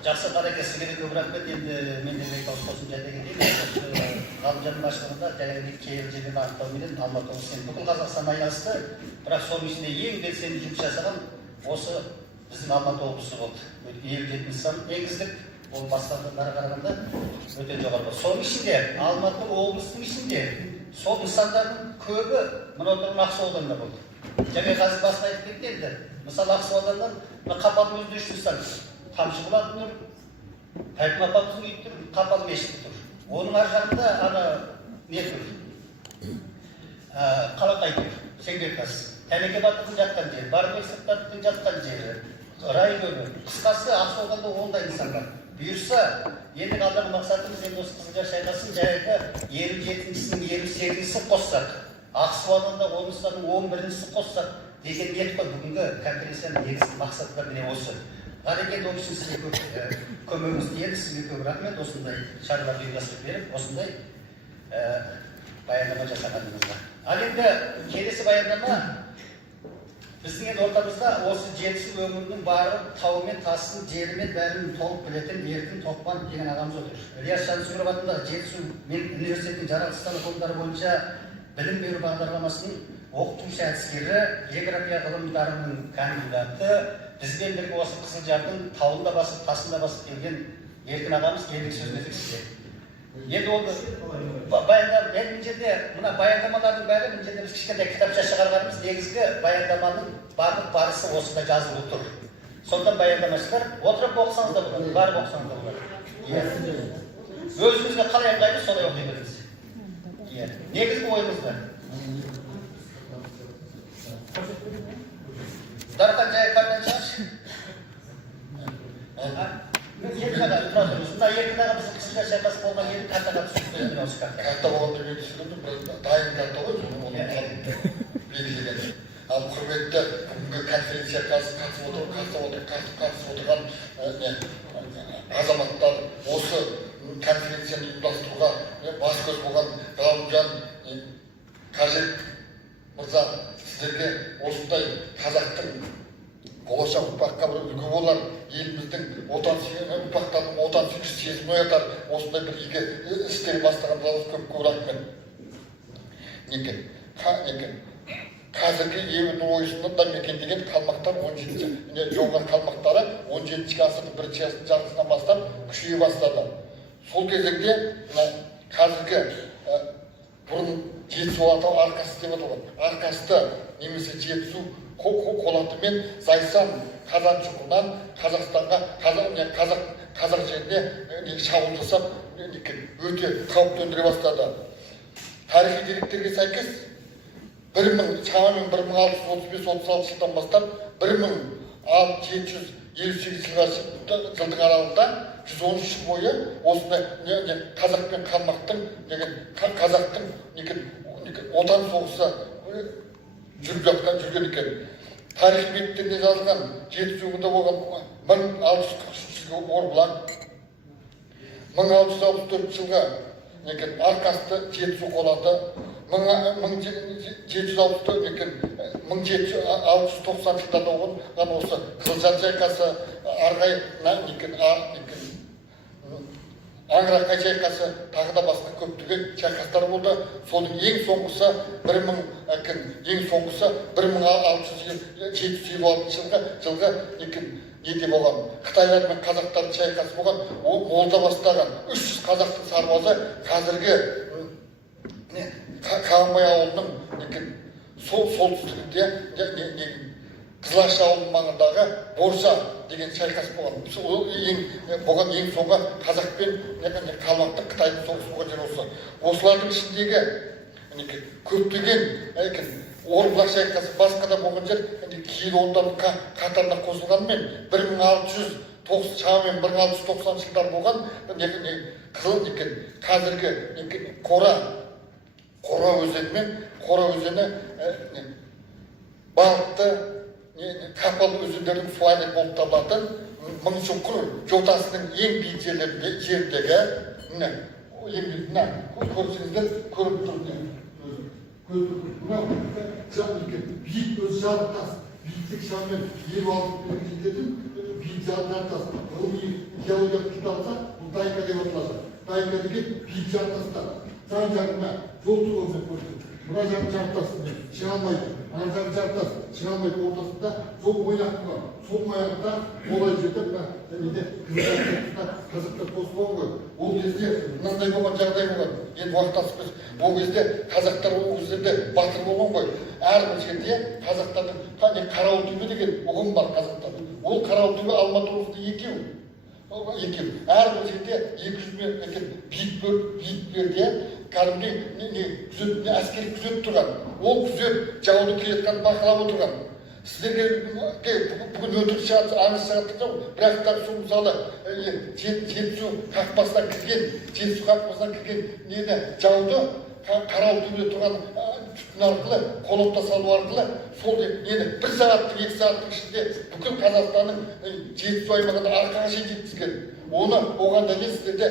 Жақсы қареке, сізге көп рахмет. Енді мен де қосымша айта кетейін. Ғалымжанның ашқанында жаңағы киелі жерлерді анықтауменен Алматы облысы бүкіл Қазақстан айласты, бірақ соның ішінде ең белсенді жұмыс жасаған осы біздің Алматы облысы болды. Киелі нысан енгіздік. Ол басқаларға қарағанда өте жоғары. Соның ішінде Алматы облысының ішінде сол нысандардың көбі мына отырған Ақсу ауданында болды. Және қазір басына айтып кетті. Мысалы Ақсу ауданынан Қапалдың өзінде 3 нысан. Тамшыбұлақ тұр, Тайпын апамыздың үйі тұр, Қапал мешіті тұр. Оның ар жағында ана не тұр? Қалақай тұр, Сеңгеркас. Тәмеке батырдың жатқан жері, Барбек Сырттардың жатқан жері, район өмір. Қысқасы Ақсу ауданында ондай нысан бар. Бұйырса, енді алдағы мақсатымыз енді осы Қызылжар шайқасын жайында 57-сінің 28-сі қоссақ, Ақсу ауданында 10-сының 11-сі қоссақ деген ниет қой. Бүгінгі конференцияның негізгі мақсаты міне осы. Ғалекен ол үшін сізге көп көмегіңіз тиеді, сізге көп рахмет осындай шараларды ұйымдастырып беріп, осындай баяндама жасағаныңызға. Ал енді келесі баяндама біздің енді ортамызда осы Жетісу өңірінің бары тауы мен тасын, жері мен бәрін толық білетін Еркін Тоқпан деген ағамыз отыр. Ілияс Жансүгіров атындағы Жетісу университетінің жаратылыстану ғылымдары бойынша білім беру бағдарламасының оқытушы әдіскері, география ғылымдарының кандидаты, бізбен бірге осы Қызылжардың тауында басып, тасында басып келген Еркін ағамыз ендігі сөзіне сізге. Енді ол баяндама, мына жерде мына баяндамалардың бәрі мына жерде біз кішкентай кітапша шығарғанымыз негізгі баяндаманың барлық барысы осында жазылып тұр. Сонда баяндамашылар отырып оқысаңыз да болады, барып оқысаңыз да болады. Өзіңізге қалай ыңғайлы солай оқи беріңіз. Негізгі ойыңызды. Дархан жай қардан шығаршы. Еркін аға тұра тұрыңыз. Мына Еркін аға біздің Қызылжар шайқасы болған жерін картаға түсіріп осы карта. Карта болғанда мен түсіндім, бір дайын карта ғой, оны белгілеген. Ал құрметті бүгінгі конференция қатысып отырған азаматтар осы конференцияны ұйымдастыруға бас көз болған Ғалымжан Қажет мырза, сіздерге осындай қазақтың болашақ ұрпаққа бір үлгі болар, еліміздің ұрпақтардың отансүйгіш сезімін оятар, осындай бір игі істер бастағандарыңызға көп рахмет. Қазіргі Еуропа ойысында мекендеген қалмақтар 17-ші жоңғар қалмақтары 17-ші ғасырдың бірінші жартысынан бастап күшейе бастады. Сол кезеңде қазіргі бұрын Жетісу атау Арқасы деп аталған. Арқасты немесе Жетісу қолаты мен Зайсан Қазан шұқырынан Қазақстанға, қазақ жеріне шабуыл жасап өте қауіп төндіре бастады. Тарихи деректерге сәйкес шамамен 1635-36 жылдан бастап 1758 жылдың аралығында 113 жыл бойы осындай қазақ пен қалмақтың қазақтың отан соғысы жүрген екен. Тарих беттерінде жазылған Жетісуында болған 1643 жылғы Орбұлақ, 1664 жылғы Арқасты Жетісу қолаты, 1790 жылдарда болған осы Қызылжар шайқасы, Аңырақай шайқасы, тағы да басқа көптеген шайқастар болды. Соның ең соңғысы 1676 жылғы неде болған. Қытайлар мен қазақтардың шайқасы болған. Ол молда бастаған 300 қазақтың сарбазы қазіргі Қамай ауылының солтүстігінде Қызылаш ауылының маңындағы Боржа деген шайқас болған. Болған ең соңғы қазақ пен қалмақтың Қытайдың соғысы болған жер осы. Осылардың ішіндегі көптеген Орбұлақ шайқасы басқа да болған жер кейін ондардың қатарына қосылғанымен 1690 жылдар болған қазіргі Қора өзені мен Қора өзені балықты Қапал өзендердің суайны болып табылатын Мыңшұңқыр жотасының ең биік жеріндегі көрсеңіздер көріп тұрды. Биік өз жарық тас, биіктік шаммен 56 метрдің биік жарық тас. Ғылыми геологиялық кітапта бұл Дайка деп аталады. Дайка деген биік жарық тастар. Жан-жағына жол тұрғызып көрді. мына жағы жартас шыға алмайды, ана жағы жартас шыға алмайды, ортасында сол ойнақтың бар. Сол аяғында олай жетіп, неде қазақтар тосып болған. Ол кезде мынандай болған жағдай болған. Енді уақыттасып біз, ол кезде қазақтар ол кездерде батыр болған ғой. Әрбір жерде қазақтардың қарауыл төбе деген ұғым бар қазақтар. Ол қарауыл төбе Алматы облысында екеу. Әрбір жерде 200 метр биіктіктерде кәдімгі әскери күзет тұрған. Ол күзет жауды келеткен бақылап отырған. Сіздерге бүгін өтірік шығады, аңыз шығады жоқ, бірақ та су мысалы жетісу қақпасынан кірген нені жауды қарауыл төбеде тұрған түтін арқылы, қолыпта салу арқылы сол нені 1 сағаттық, 2 сағаттық ішінде бүкіл Қазақстанның жетісу аймағында арқаға шейін жеткізген. Оған дәлел сіздерде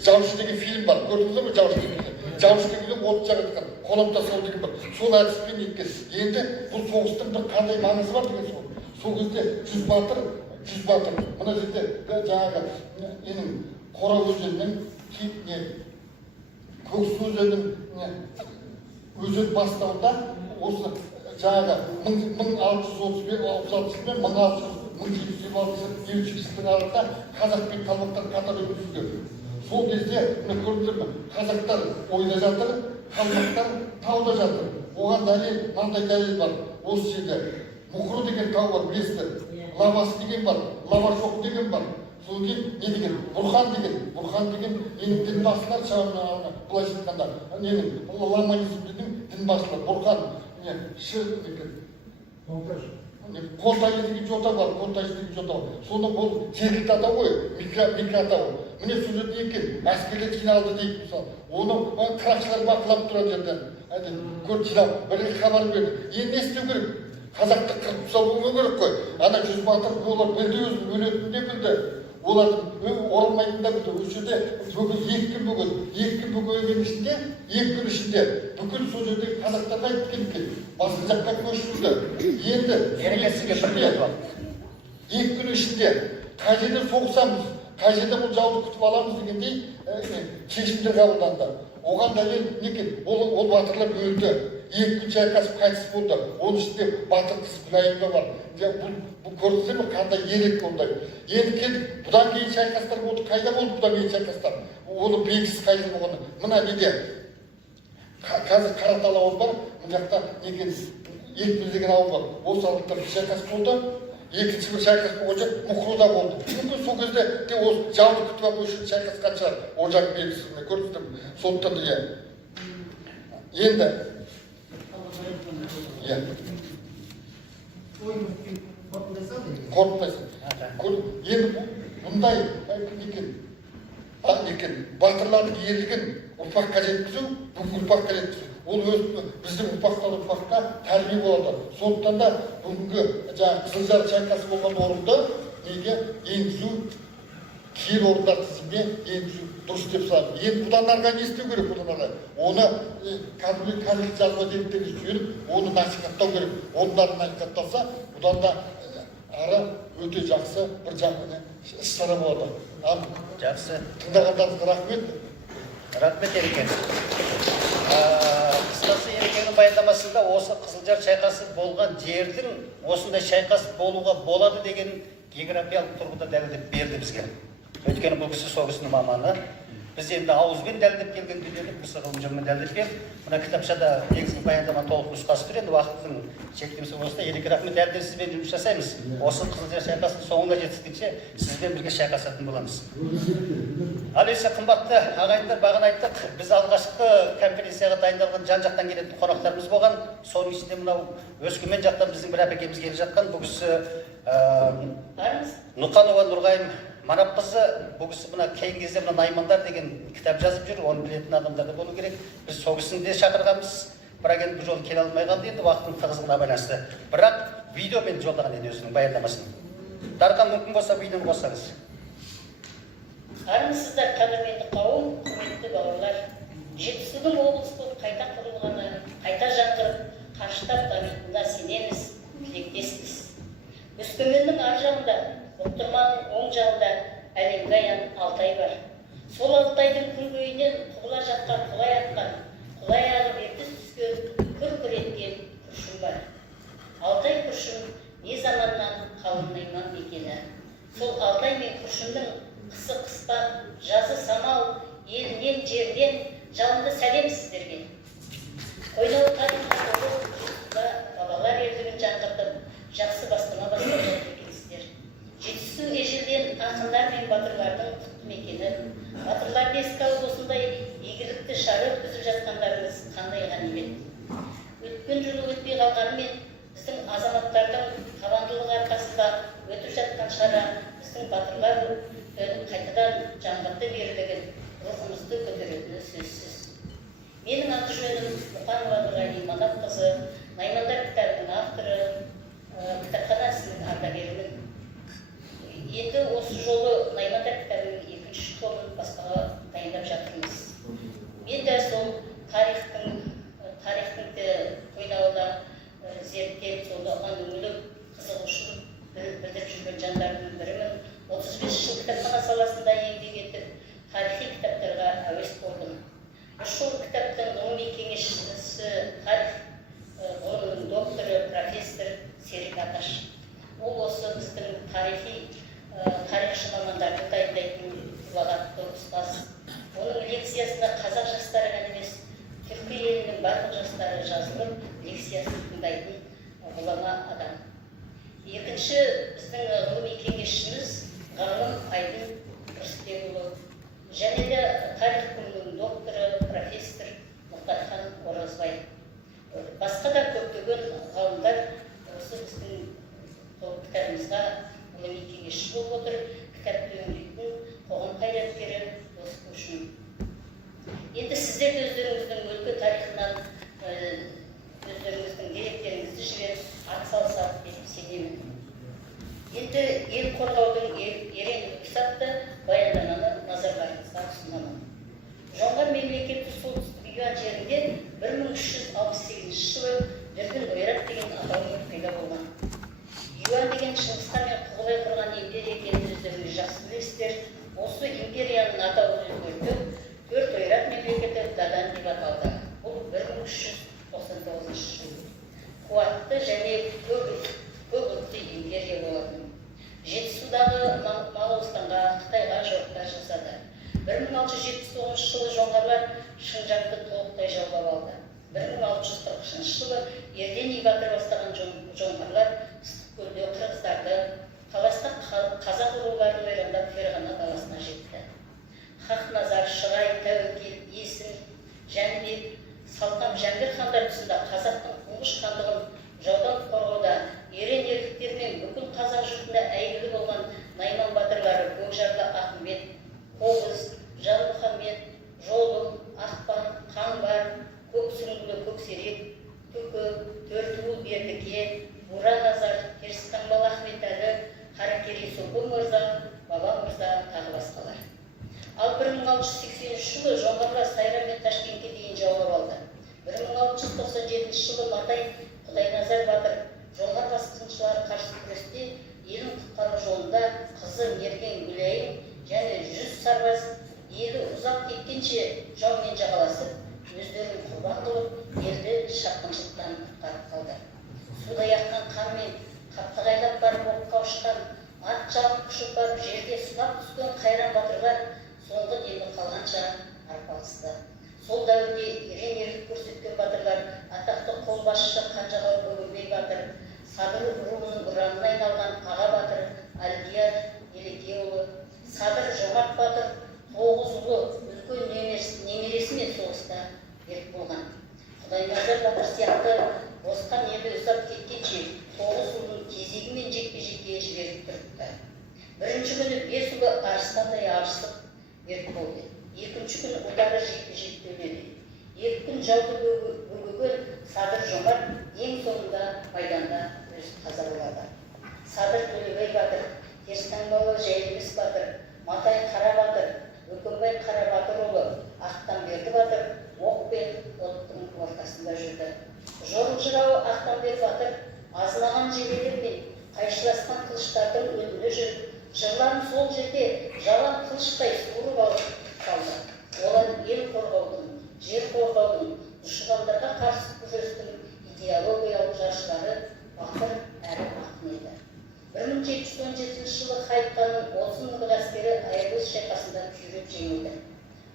Жаушы деген фильм бар, көрдіңіздер ме Жаушы деген фильм? Жаушы деген фильм от жағып қолыпта сол деген бар. Сол әдіспен еткен. Енді бұл соғыстың бір қандай маңызы бар деген сол. Сол кезде 100 батыр, мына жерде жаңағы Қора өзенінің Көксу өзен бастауында осы жаңағы 1635 мен 1726 жылдың арасында қазақ пен қалмақтар қатар өткізілген. Сол кезде көрдіңіздер ме? Қазақтар ойда жатыр, қалмақтар тауда жатыр. Оған дәлел, мынандай дәлел бар. Осы жерде Мұқыр деген тау бар, білесіздер. Лавасы деген бар, Лавашоқ деген бар. Сол кейін не деген? Бұрхан деген дін басылар шағына былай айтқанда. Ламанизм деген дін басылар. Бұрхан, Қонтайы деген жота бар, Соны бұл жергілікті атау ғой, микроатау. Міне сол жерде екен, әскерлер жиналды дейді мысалы. Оны қырақшылар бақылап тұрады жерден. Көріп жинап, бірге хабар берді. Енді не істеу керек? Қазақты қырып салуы керек қой. Ана 100 батыр олар білді өзін, өлетінін де білді. Олардың оралмайтын да білді. Осы жерде екі күн бөгелген ішінде, 2 күн ішінде бүкіл сол жердегі қазақтарға айтқан екен. Басқа жаққа көшірілді. Енді 2 күн ішінде қай жерде соғысамыз, қай жерде бұл жауды күтіп аламыз дегендей шешімдер қабылданды. Оған дәлел некен? Ол батырлар өлді. 2 күн шайқасып қайтыс болды. Оның ішінде батыр қыз Гүлайым да бар. Бұл көрдіңіздер ме? Қандай ерек ондай. Енді келдік, бұдан кейін шайқастар болды. Қайда болды бұдан кейін шайқастар? Оны белгісіз қайда болғаны. Мына неде? Қазір Қаратал ауыл бар. Мына жақта некен? Екпіл деген ауыл бар. Осы ауылда бір шайқас болды. Екінші бір шайқас болған Мұқырда болды. Мүмкін сол кезде осы жауды күтіп алу үшін шайқасқан шығар. Ол жақ белгісіз. Көрдіңіздер ме? Сондықтан енді қорытпайсың. Енді бұндай батырлардың ерлігін ұрпаққа жеткізу, бүгінгі ұрпаққа жеткізу. Ол біздің ұрпаққа тәрбие болады. Сондықтан да бүгінгі Қызылжар шайқасы болған орынды неге енгізу, киелі орындар тізіміне енгізу дұрыс деп санаймын. Енді бұдан арға не істеу керек бұдан арға? Оны кәдімгі жазба деректерге сүйеніп, оны насихаттау керек. Орындарын насихатталса, бұдан да ары өте жақсы бір іс-шара болады. Жақсы. Тыңдағандарыңызға рахмет. Рахмет Ерекен. Қысқасы Ерекеннің баяндамасында осы Қызылжар шайқасы болған жердің осындай шайқас болуға болады деген географиялық тұрғыда дәлелдеп берді бізге. Өйткені бұл кісі сол кісінің маманы. Біз енді ауызбен дәлелдеп келген дүниені кісі ғылым жолымен дәлелдеп келіп, мына кітапшада негізгі баяндама толық нұсқасы тұр. Енді уақыттың шектемесі болса, Ереке рахмет, әлде сізбен жұмыс жасаймыз. Осы Қызылжар шайқасының соңына жетіскенше сізбен бірге шайқасатын боламыз. Ал есе қымбатты ағайындар, бағана айттық, біз алғашқы конференцияға дайындалған жан-жақтан келетін қонақтарымыз болған. Соның ішінде мынау Өскемен жақтан біздің бір әпекеміз келіп жатқан. Бұл кісі Нұқанова Нұрғайым Марапқызы, бұл кісі мына кейінгі кезде мына Наймандар деген кітап жазып жүр, оны білетін адамдар да болу керек. Біз сол кісіні де шақырғанбыз. Бірақ енді бұл жолы келе алмай қалды, енді уақыттың тығыздығына байланысты. Бірақ видеомен жолдаған енді өзінің баяндамасын. Дархан, мүмкін болса видеоны қоссаңыз. Армысыздар, қадірменді қауым, құрметті бауырлар. Жетісудың облыс болып қайта құрылғаны, қайта жаңғырып, қарыштап дамитынына сенеміз, тілектеспіз. Өскеменнің ар жағында, Бұқтырманың оң жағында Әлемгаян Алтай бар. Сол Алтайдың күнгейінен құбыла жатқан, құлай атқан, құлай ағып ертіс түскен күр еткен күршім бар. Алтай күршім не заманнан қалың найман мекені. Сол Алтай мен күршімнің қысы қыспақ, жазы самал, елінен жерден жалынды сәлем сіздерге. Қойнауы тарихқа толы бабалар ерлігін жаңғыртып, жақсы бастама бастап жатыр екенсіздер. Жетісу ежелден ақындар мен батырлардың құтты мекені. Батырларды еске алып осындай игілікті шара өткізіп жатқандарыңыз қандай ғанибет. Өткен жылы өтпей қалғанымен біздің азаматтардың табандылығы арқасында өтіп жатқан шара біздің батырлар қайтадан жаңғыртып ерлігін, рухымызды көтеретіні сөзсіз. Менің аты жөнім Мұқанова Нұрғали Манапқызы, Наймандар кітабының авторы, кітапхана ісінің ардагерімін. Енді осы жолы Наймандар кітабының 2-ші томын баспаға дайындап жатырмыз. Мен де сол тарихтың қойнауында зерттеп, соған үңіліп, қызығушылық білдіріп жүрген жандардың бірімін. 35 жыл кітапхана саласында еңбек етіп, тарихи кітаптарға әуес болдым. Бұл кітаптың ғылыми кеңесшісі тарих ғылымының докторы, профессор Серік Аташ. Ол осы біздің тарихшы мамандарды дайындайтын ұлағатты ұстаз. Оның лекциясында қазақ жастары ғана емес, түркі елінің барлық жастары жазылып, лекциясын тыңдайтын ғұлама адам. Екінші біздің ғылыми кеңесшіміз Ғалым Айдын Рысбекұлы, және де тарих ғылымының докторы, профессор Мұхтархан Оразбай. Басқа да көптеген ғалымдар осы біздің кітабымызға ғылыми кеңесші болып отыр. Кітапты өңдейтін қоғам қайраткері Дос Көшім. Енді сіздер де өздеріңіздің өлкө тарихынан өздеріңіздің деректеріңізді жіберіп атсалысады деп сенемін. Енді ел қорғаудың ерен үлгісі баяндаманы назарларыңызға ұсынамын. Жоңғар мемлекеті солтүстік Юан жерінде 1368 жылы Дүргін ойрат деген атаумен пайда болған. Юан деген Шыңғысхан мен Құбылай құрған империя екенін өздеріңіз жақсы білесіздер. Осы империяның атауын өзгертіп, 4 ойрат мемлекеті Дадан деп аталды. Бұл 1399 жыл. Қуатты және көп ұлтты империя болатын. Жетісудағы Моғолстанға, Қытайға жорықтар жасады. 1679 жылы жоңғарлар Шыңжаңды толықтай жаулап алды. 1640 жылы Ерден батыр бастаған жоңғарлар Ыстықкөлде қырғыздарды, таласта қазақ руларын ойрандап Ферғана даласына жетті. Хақназар, Шығай, Тәуекел, Есім, Жәнібек, Салтан Жәңгір хандар тұсында қазақтың тұңғыш хандығын жаудан қорғауда ерен ерліктермен бүкіл қазақ жұртында әйгілі болған Найман батырлары Көкжарлы Ахмет, Қобыз, Жармұхамет, Жолым, Ақпан, Қанбар, Көксүңгілі Көксерек, Түкі, Төртуыл Бердіке, Бураназар, Терістаңбал Ахметәлі, Қаракерей Сопы Мырза, Баба Мырза тағы басқалар. Ал 1683 жылы жоңғарлар Сайрам мен Ташкентке дейін жаулап алды. 1697 жылы Матай Құдайназар батыр жоңғар басқыншылары қарсы күресте елін құтқару жолында қызы Мерген Гүлайым және 100 сарбаз елі ұзақ кеткенше жаумен жағаласып, өздерін құрбан қылып, елді шапқыншылықтан құтқарып қалды. Судай аққан қанмен қаптағайлап барып оққа ұшқан, ат жалып құшып барып жерге сұлап түскен қайран батырлар соңғы демі қалғанша арпалысты. Сол дәуірде ерен ерлік көрсеткен батырлар атақты қолбасшы Қанжығал Бөгенбай батыр, Садыр руының ұранына айналған аға батыр Алдияр Елекеұлы, Садыр Жомарт батыр 9 ұлы үлкен немересімен соғыста мерт болған. Құдайназар батыр сияқты босқан елді ұзап кеткенше 9 ұлын кезегімен жекпе-жекке жіберіп тұрыпты. Бірінші күні 5 ұлы арыстандай арысып мерт болды. Екінші күн ұлдары жекпе-жекте өледі. 2 күн жауды бөгеген Садыр Жомарт ең соңында майданда өз қаза болады. Садыр Төлебай батыр, Терістаңбалы Жәйілбес батыр, Матай Қара батыр, Өкімбай Қара батырұлы, Ақтамберді батыр оқ пен оттың ортасында жүрді. Жорық жырауы Ақтамбер батыр азынаған жебелермен қайшыласқан қылыштардың önінде жүріп, жырларын сол жерде жалан қылыштай суырып алып қалды. Олар ел қорғаудың, жер қорғаудың, дұшпандарға қарсы күрестің идеологиялық жаршылары батыр әрі ақын еді. 1717 жылы Хайыптанның 30 мыңдық әскері Аягөз шайқасында күйреп жеңілді.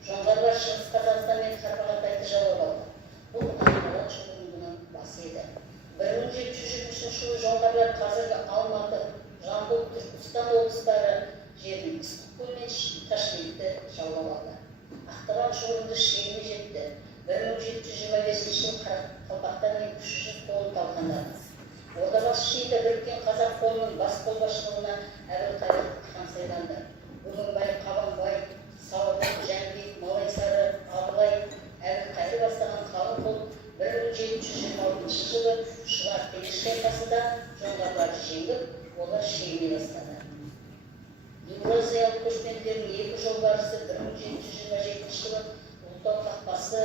Жоңғарлар Шығыс Қазақстан мен Тарбағатайды жаулап алды. Бұл Ақмола шоғырының басы еді. 1723 жылы жоңғарлар қазіргі Алматы, Жамбыл, Түркістан облыстары жерін Ыстықкөл мен Ташкентті жаулап алды. Ақтабан шоғырында шегіне жетті. 1725 жылы Қалпақтан мен 300 қолын талқандады. Ордабасы шейінде біріккен қазақ қолының бас қолбасшылығына Әбілқайыр хан сайланды. Бөгенбай, Қабанбай, Сауырбек, Жәнібек, Малайсары, Абылай, Әбілқайыр бастаған қалың қол 1726 жылы Шұбар теңіз шайқасында жоңғарларды жеңіп, олар шегіне бастады. Еуразиялық көшпенділердің екі жолбарысы 1727 жылы Ұлытау қақпасы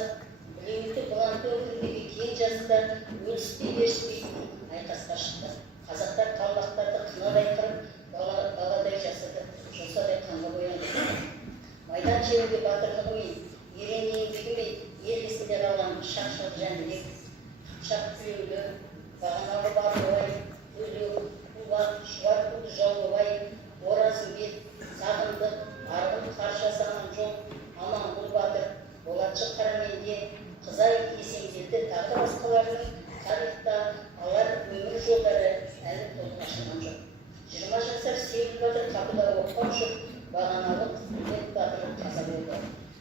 Білеуітті Бұланты өңіріндегі кең жазында өліспей беріспей айқасқа шықты. Қазақтар қалмақтарды қынадай қырып, даладай жасады, жосадай қанға боянды. Майдан жерінде батырлығымен, ерен еңбегімен ел есінде қалған Шақшақ Жәнібек, Қыпшақ Күлеулі, Бағаналы Барлыбай, Төлеу, Құлбақ, Шұбаркөл Жаулыбай, Оразымбет, Сағындық, Арғын қар жасаған жоқ, Аманқұл батыр, Болатшы Қараменде, Қызай Есенбелді тағы басқаларының тарихта алар өмір жолдары әлі толық ашылған жоқ. 20 жасар Сейіл батыр қапыда оққан жоқ, Бағаналы Қызмет батыр қаза болды.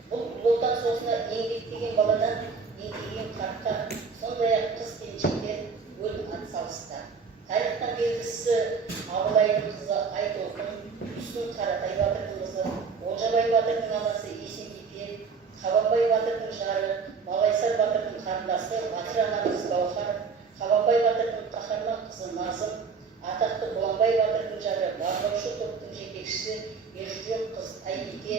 Бұл ұлы отан соғысына еңбектеген баладан еңбектеген қарқа, сондай-ақ қыз-келіншектер өлім атсалысты. Тарихтан белгісі Абылайдың қызы Айтолқын, Үстін Қаратай батырдың қызы, Олжабай батырдың анасы Есентепе, Қабанбай батырдың жары, Малайсар батырдың қарындасы Батыр анамыз Гаухар, Қабанбай батырдың қаһарман қызы Назым, атақты Бұланбай батырдың жары Барлаушы топтың жетекшісі Ержүрек қыз Айбике,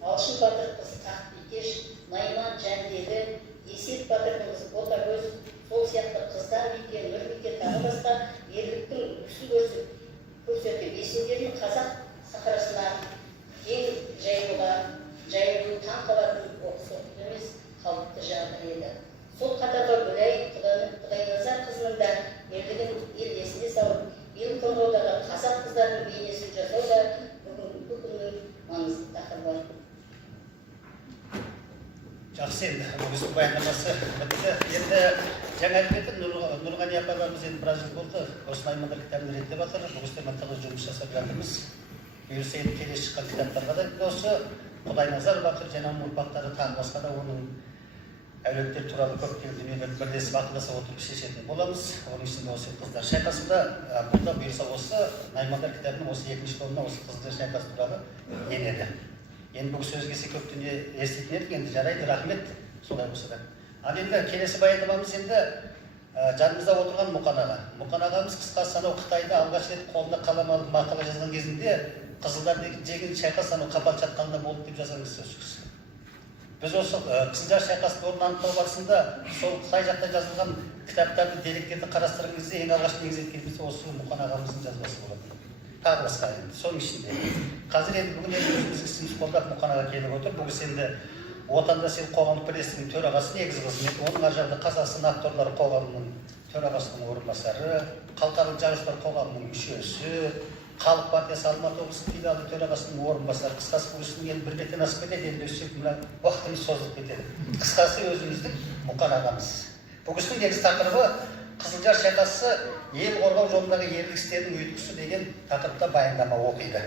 Алшын батыр қыз Қақбикеш, Найман Жәндегі, Есет батырдың қызы Ботагөз, сол сияқты қыздар Бике, Нұрбике тағы басқа ерліктің үлгісін көрсетіп, есімдерін қазақ сахарасына кең жайылу таң қалатын оқыс оқиға емес қалыпты жағдай еді. Сол қатарға Гүлай Құдайназар қызының да ерлігін ел есіне салып, ел қорғаудағы қазақ қыздарының бейнесін жасау да бүгінгі күннің маңызды тақырыбы. Жақсы, енді бүгінгі баяндамасы бітті. Енді жаңа айтып Нұрғани апайларымыз енді біраз жыл болды. Осы Наймандар кітабын реттеп жатыр. Бүгін тығыз жұмыс жасап жатырмыз. Бұйырса енді келесі шыққан кітаптарға да осы Құдайназар батыр және ұрпақтары тағы басқа да оның әулеттер туралы көптеген дүниелерді бірлесіп ақылдаса отырып шешетін боламыз. Оның ішінде осы қыздар шайқасында бұлда бұйырса осы Наймандар кітабының осы екінші томына осы қыздар шайқасы туралы енеді. Енді бұл сөз келсе көп дүние еститін едік, енді жарайды, рахмет, солай болса да. Ал енді келесі баяндамамыз енді жанымызда отырған Мұқан аға. Мұқан ағамыз қысқасы анау Қытайда алғаш рет қолында қалам алып мақала жазған кезінде Қызылдар деген шайқас анау Қапал шатқалында болды деп жазған сөз. Біз осы Қызылдар шайқасының орнын анықтау барысында сол Қытай жақта жазылған кітаптарды, деректерді қарастырған кезде ең алғаш негіз еткеніміз осы Мұқан ағамыздың жазбасы болады. Тағы басқа енді, соның ішінде. Қазір енді бүгін өзіміздің ісіміз қолдап Мұқан аға келіп отыр. Бұл кісі енді Отандас ел қоғамдық бірлестігінің төрағасы, негізгі қызметі, оның ар жағында Қазақстан авторлар қоғамының төрағасының орынбасары, халықаралық жазушылар қоғамының мүшесі, Халық партиясы Алматы облыстық филиалы төрағасының орынбасары. Қысқасы бұл істің енді бір беттен асып кетеді, енді өсек мына уақытымыз созылып кетеді. Қысқасы өзіміздің Мұқан ағамыз. Бұл кісінің негізгі тақырыбы Қызылжар шайқасы ел қорғау жолындағы ерлік істерінің өткісі деген тақырыпта баяндама оқиды.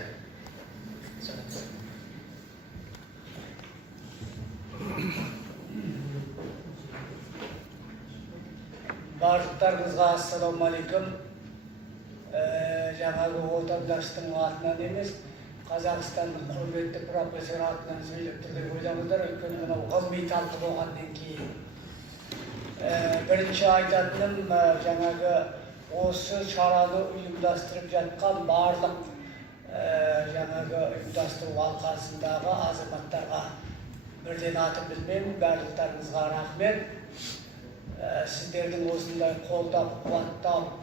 Барлықтарыңызға ассалаумағалейкум. Жаңағы отандаштың атынан емес, Қазақстанның құрметті профессор атынан сөйлеп тұр деп ойламаңдар, өйткені мынау ғылыми талқы болғаннан кейін. Бірінші айтатыным, жаңағы осы шараны ұйымдастырып жатқан барлық жаңағы ұйымдастыру алқасындағы азаматтарға бірден атын білмеймін, барлықтарыңызға рахмет. Сіздердің осындай қолдап, қуаттап,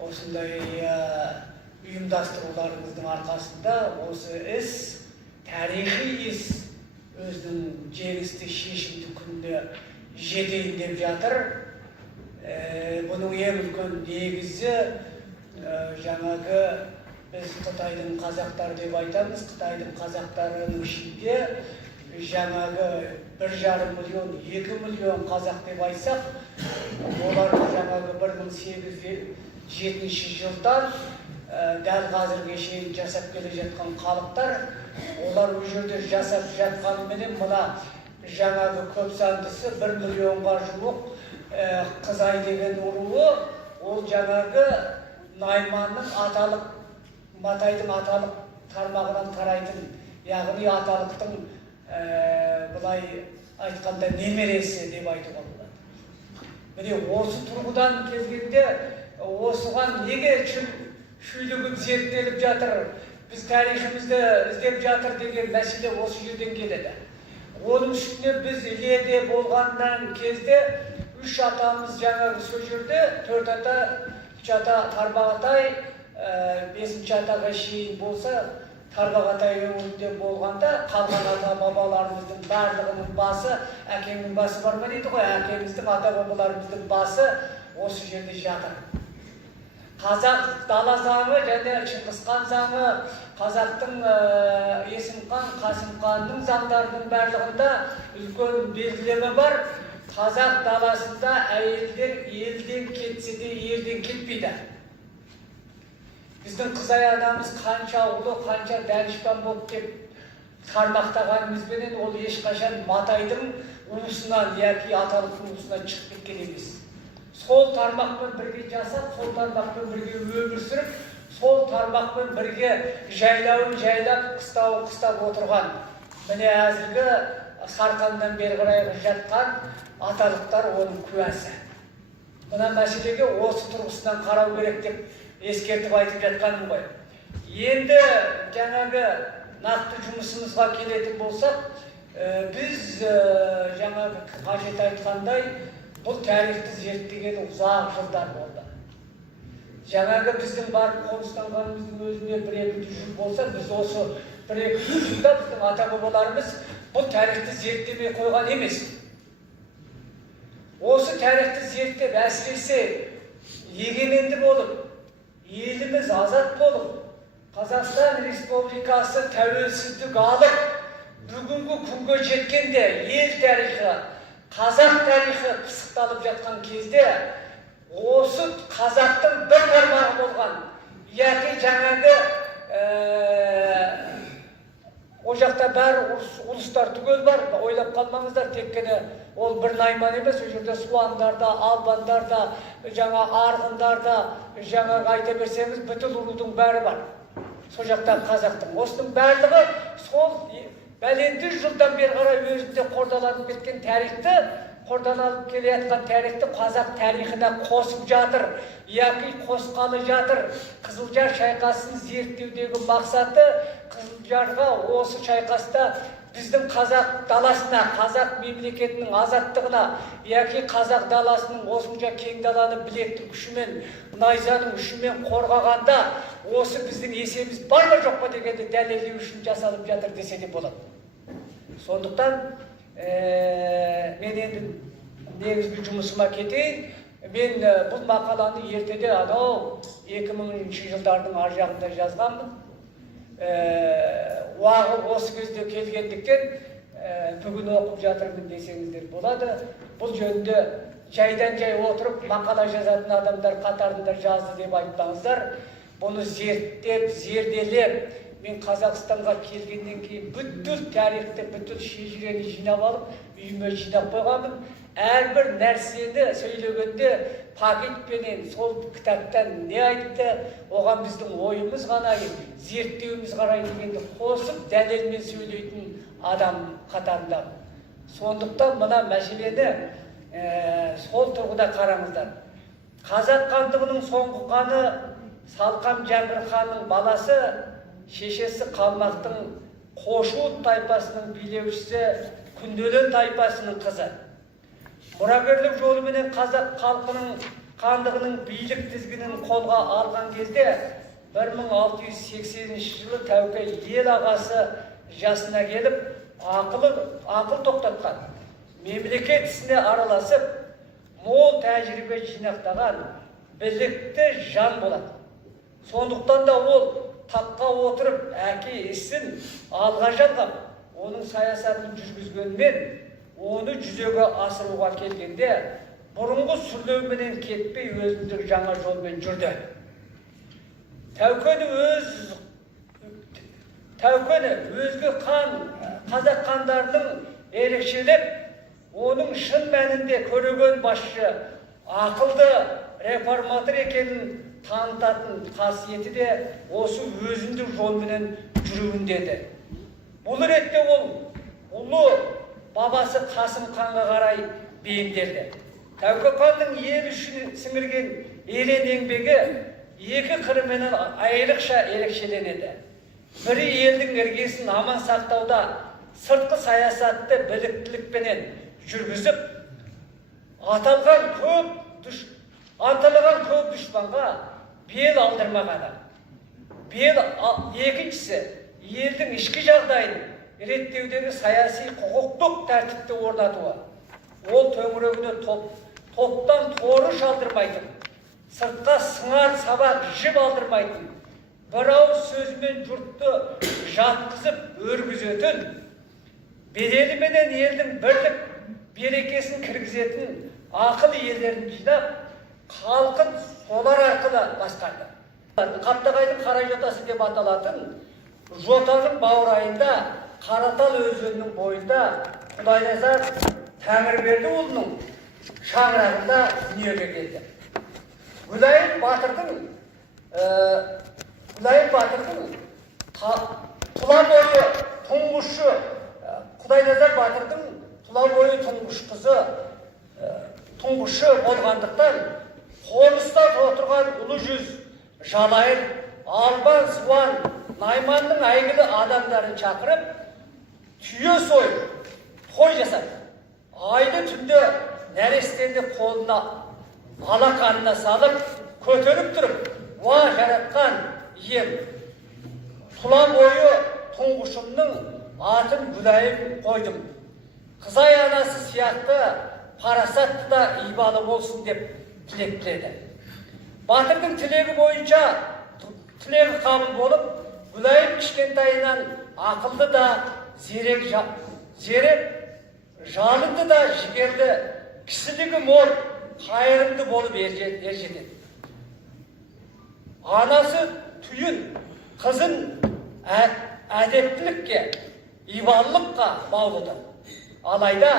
осындай ұйымдастыруларыңыздың арқасында осы іс, тарихи іс өзінің жеңісті шешімді күнде жетейін деп жатыр. Бұның ең үлкен негізі жаңағы біз Қытайдың қазақтары деп айтамыз. Қытайдың қазақтарының ішінде жаңағы 1,5 миллион, 2 миллион қазақ деп айтсақ, олар жаңағы 1807 жылдан дәл қазірге шейін жасап келе жатқан халықтар. Олар ол жерде жасап жатқанменен мына жаңағы көп сандысы 1 миллионға жуық Қызай деген ұруы, ол жаңағы Найманның аталық, Матайдың аталық тармағынан тарайтын, яғни аталықтың бұлай айтқанда немересі деп айтуға болады. Міне осы тұрғыдан келгенде осыған неге шүйлігін зерттеліп жатыр, біз тарихымызды іздеп жатыр деген мәселе осы жерден келеді. Оның үстіне біз Іледе болғаннан кезде 3 атамыз жаңағы сол жерде, 4 ата, 3 ата Тарбағатай, 5 атаға шейін болса, Тарбағатай өңірінде болғанда қалған ата бабаларымыздың барлығының басы, әкемнің басы бар ма дейді ғой, әкеміздің ата бабаларымыздың басы осы жерде жатыр. Қазақ дала заңы және Шыңғысхан заңы, қазақтың Есім хан, Қасым ханның заңдарының барлығында үлкен белгілеме бар. Қазақ даласында әйелдер елден кетсе де ерден кетпейді. Біздің Қызай анамыз қанша ұлы, қанша дәнішпан болып деп тармақтағанымызбенен ол ешқашан Матайдың уысынан, яки аталықтың уысынан шығып кеткен емес. Сол тармақпен бірге жасап, сол тармақпен бірге өмір сүріп, сол тармақпен бірге жайлауын жайлап, қыстауын қыстап отырған. Міне әзіргі Сарқандан бері қарай жатқан аталықтар оның куәсі. Мына мәселеге осы тұрғысынан қарау керек деп ескертіп айтып жатқаным ғой. Енді жаңағы нақты жұмысымызға келетін болсақ, біз жаңағы қажет айтқандай бұл тарихты зерттеген ұзақ жылдар болды. Жаңағы біздің барып қоныстанғанымыздың өзіне 1-2 жыл болса, біз осы 1-2 жылда біздің ата-бабаларымыз бұл тарихты зерттемей қойған емес. Осы тарихты зерттеп, әсіресе егеменді болып, еліміз азат болып, Қазақстан Республикасы тәуелсіздік алып, бүгінгі күнге жеткенде ел тарихы, қазақ тарихы пысықталып жатқан кезде, осы қазақтың бір тармағы болған, яки жаңағы о жақта бәрі ұлыстар түгел бар, ойлап қалмаңыздар, теккені ол бір Найман емес, о жерде Суандарда, Албандарда, жаңа Арғындарда, жаңа айта берсеңіз, бүтін ұлудың бәрі бар. Сол жақта қазақтың. Осының барлығы сол бәленді жылдан бері қарай өзінде қордаланып кеткен тарихты, қордаланып келе жатқан тарихты қазақ тарихына қосып жатыр, яки қосқалы жатыр. Қызылжар шайқасын зерттеудегі мақсаты Қызылжарға осы шайқаста біздің қазақ даласына, қазақ мемлекетінің азаттығына, яки қазақ даласының осынша кең даланы білектің күшімен, найзаның күшімен қорғағанда, осы біздің есеміз бар ма жоқ па дегенді дәлелдеу үшін жасалып жатыр десе де болады. Сондықтан мен енді негізгі жұмысыма кетейін. Мен бұл мақаланы ертеде анау 2000 жылдардың ар жағында жазғанмын. Уағы осы кезде келгендіктен бүгін оқып жатырмын десеңіздер болады. Бұл жөнінде жайдан жай отырып мақала жазатын адамдар қатарында жазды деп айтпаңыздар. Бұны зерттеп, зерделеп, мен Қазақстанға келгеннен кейін бүткіл тарихты, бүткіл шежірені жинап алып, үйіме жинап қойғанмын. Әрбір нәрсені сөйлегенде пакетпенен сол кітаптан не айтты, оған біздің ойымыз ғана, зерттеуіміз қарай дегенді қосып, дәлелмен сөйлейтін адам қатарында. Сондықтан мына мәселені сол тұрғыда қараңыздар. Қазақ хандығының соңғы ханы Салқам Жәңгір ханның баласы, шешесі Қалмақтың Қошуыт тайпасының билеушісі Күнделен тайпасының қызы. Мұрагерлік жолыменен қазақ халқының хандығының билік тізгінін қолға алған кезде 1680 жылы Тәуке ел ағасы жасына келіп ақыл тоқтатқан. мемлекет ісіне араласып, мол тәжірибе жинақтаған білікті жан болады. Сондықтан да ол таққа отырып, әке ісін алға жалғап, оның саясатын жүргізгенмен, оны жүзеге асыруға келгенде, бұрынғы сүрлеуменен кетпей өзіндік жаңа жолмен жүрді. Тәукені өзге қазақ хандарының ерекшелеп, оның шын мәнінде көреген басшы, ақылды реформатор екенін танытатын қасиеті де осы өзіндік жолменен жүруіндеді. Бұл ретте ол ұлы бабасы Қасым ханға қарай бейімделді. Тәуке ханның ел үшін сіңірген ерен еңбегі екі қырыменен айрықша ерекшеленеді. Бірі елдің іргесін аман сақтауда сыртқы саясатты біліктілікпенен жүргізіп, анталаған көп дұшпанға бел алдырмағаны. Екіншісі, елдің ішкі жағдайын реттеудегі саяси құқықтық тәртіпті орнатуы. Ол төңірегіне топтан торы шалдырмайтын, сыртқа сыңар сабақ жіп алдырмайтын, бір ауыз сөзімен жұртты жатқызып өргізетін, беделіменен елдің бірлік берекесін кіргізетін ақыл иелерін жинап, халқын солар арқылы басқарды. Қаптағайдың қара жотасы деп аталатын жотаның баурайында, Қаратал өзенінің бойында Құдайназар Тәңірбердіұлының шаңырағында дүниеге келді. Гүлайым Батырдың тұла бойы тұңғышы, Құдайназар Батырдың тұла бойы тұңғыш қызы, тұңғышы болғандықтан, қоныста отырған ұлы жүз, Жалайыр, Албан, Суан, Найманның әйгілі адамдарын шақырып, түйе сойып, той жасады. Айды түнде нәрестенді қолына алақанына салып, көтеріп тұрып, уа жаратқан ием, тұла бойы тұңғышымның атын Гүлайым қойдым. Қызай анасы сияқты парасатты да ибалы болсын деп тілек тіледі. Батырдың тілегі бойынша тілегі қабыл болып, Гүлайым кішкентайынан ақылды да, зерек, жалынды да, жігерді, кісілігі мол, қайырымды болып ержетеді. Анасы түйін, қызын әдептілікке, ибалылыққа баулыды. Алайда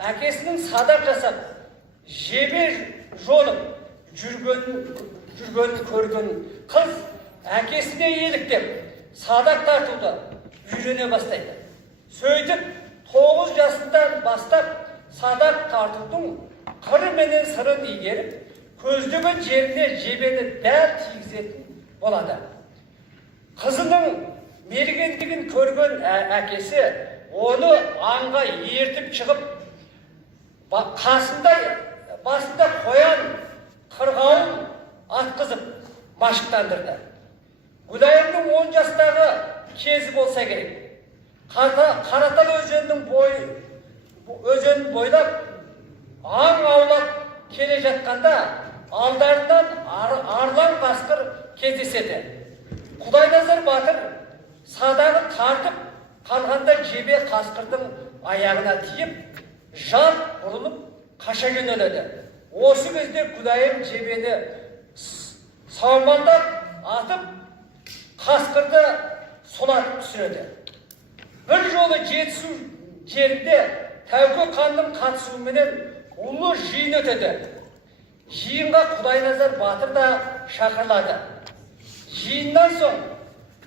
әкесінің садақ жасап, жебе жолып жүргенін көрген қыз әкесіне еліктеп, садақ тартуды үйрене бастайды. Сөйтіп, 9 жасынан бастап садақ тартудың қыры менен сырын игеріп, көздеген жеріне жебені дәл тигізетін болады. Қызының мергендігін көрген әкесі оны аңға ертіп шығып, басында қоян қырғауын атқызып машықтандырды. Гүлайымның 10 жастағы кезі болса керек. Қаратал өзенінің бойлап, аң аулап келе жатқанда, алдарынан арлан қасқыр кездеседі. Құдайназар Батыр садағын тартып қалғанда жебе қасқырдың аяғына тиіп, жалт бұрылып қаша жөнеледі. Осы кезде Гүлайым жебені саумалдап атып, қасқырды сұлатып түсіреді. Бір жолы жетісу жерінде Тәуке ханның қатысуыменен ұлы жиын өтеді. Жиынға Құдайназар Батыр да шақырылады. Жиыннан соң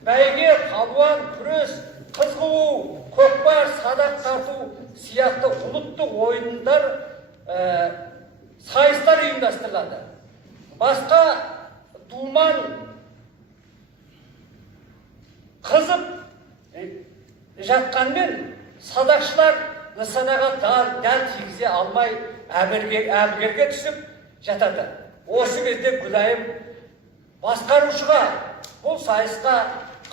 бәйге, палуан, күрес, қыз қуу, көкпар, садақ тарту сияқты ұлттық ойындар, сайыстар ұйымдастырылады. Басқа думан қызып жатқанмен садақшылар нысанаға дәл тигізе алмай әбігерге түсіп жатады. Осы кезде Гүлайым басқарушыға бұл сайысқа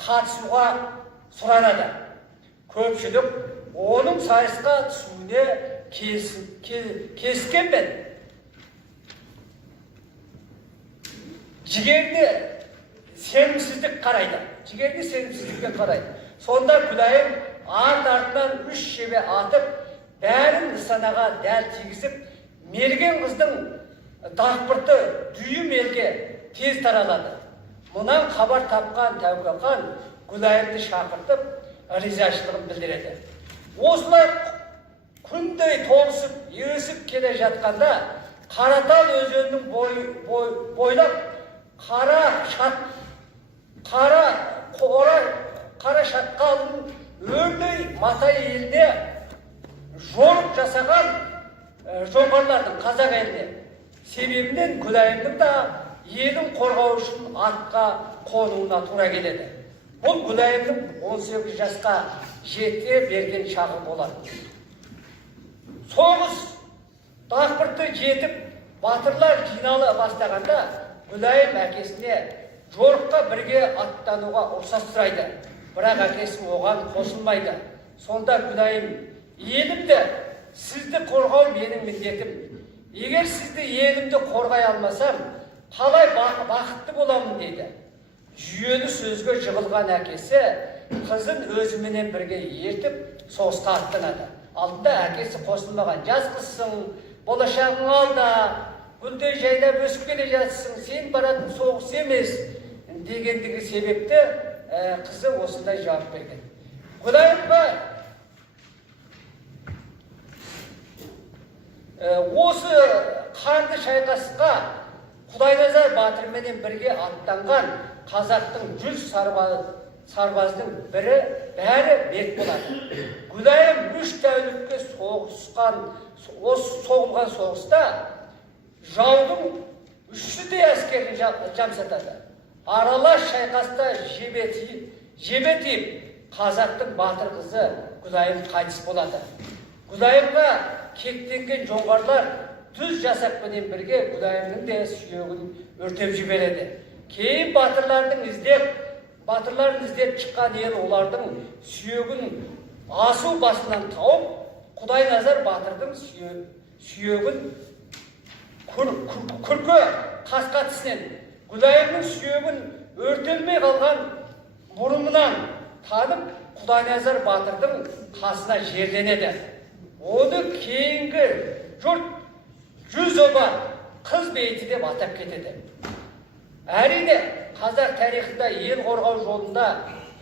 қатысуға сұранады. Көпшілік оның сайысқа түсуіне келіскенмен жігерді сенімсіздік қарайды. Жігерді сенімсіздікке қарайды. Сонда Күлайым артынан 3 шебе атып, бәрін нысанаға дәл тигізіп, мерген қыздың дақпырты дүйім елге тез таралады. Мұнан хабар тапқан Тәуекел Күлайымды шақыртып, ризашылығын білдіреді. Осылай күндей толысып, ерісіп келе жатқанда, Қаратал өзенінің бойлап қара шатқалының өрлей Матай еліне жорық жасаған жоңғарлардың қазақ еліне себебінен Күлайымның да елін қорғау үшін атқа қонуына тура келеді. Бұл Күлайымның 18 жасқа жете берген шағы болады. Соғыс дақпырты жетіп, батырлар жиналы бастағанда Күлайым әкесіне жорыққа бірге аттануға рұқсат сұрайды. Бірақ әкесі оған қосылмайды. Сонда Күлайым, елімді, сізді қорғау менің міндетім. Егер сізді елімді қорғай алмасам, қалай бақытты боламын дейді. Жүйелі сөзге жығылған әкесі қызын өзіменен бірге ертіп, соғысқа аттанады. Алдында әкесі қосылмаған, жас қызсың, болашағың алда, гүлдей жайлап өсіп келе жатсың, сен баратын соғыс емес дегендігі себепті қызы осындай жауап берген. Күлайымға осы қанды шайқасқа Құдайназар батырменен бірге аттанған қазақтың 100 сарбаздың бәрі мерт болады. Күлайым 3 тәулікке соғылған соғыста жаудың 3-і де әскерін жамсатады. Аралас шайқаста жебе тиіп, қазақтың батыр қызы Күлайым қайтыс болады. Күлайымға кектенген жоңғарлар түз жасақпенен бірге Күлайымның де сүйегін өртеп жібереді. Кейін батырларын іздеп шыққан ел олардың сүйегін асу басынан тауып, Құдайназар батырдың сүйегін күрке қасқа тісінен, Күлайымның сүйегін өртелмей қалған мұрымынан танып, Құдайназар батырдың қасына жерленеді. Оны кейінгі жұрт 100 оба қыз бейті деп атап кетеді. Әрине, қазақ тарихында ел қорғау жолында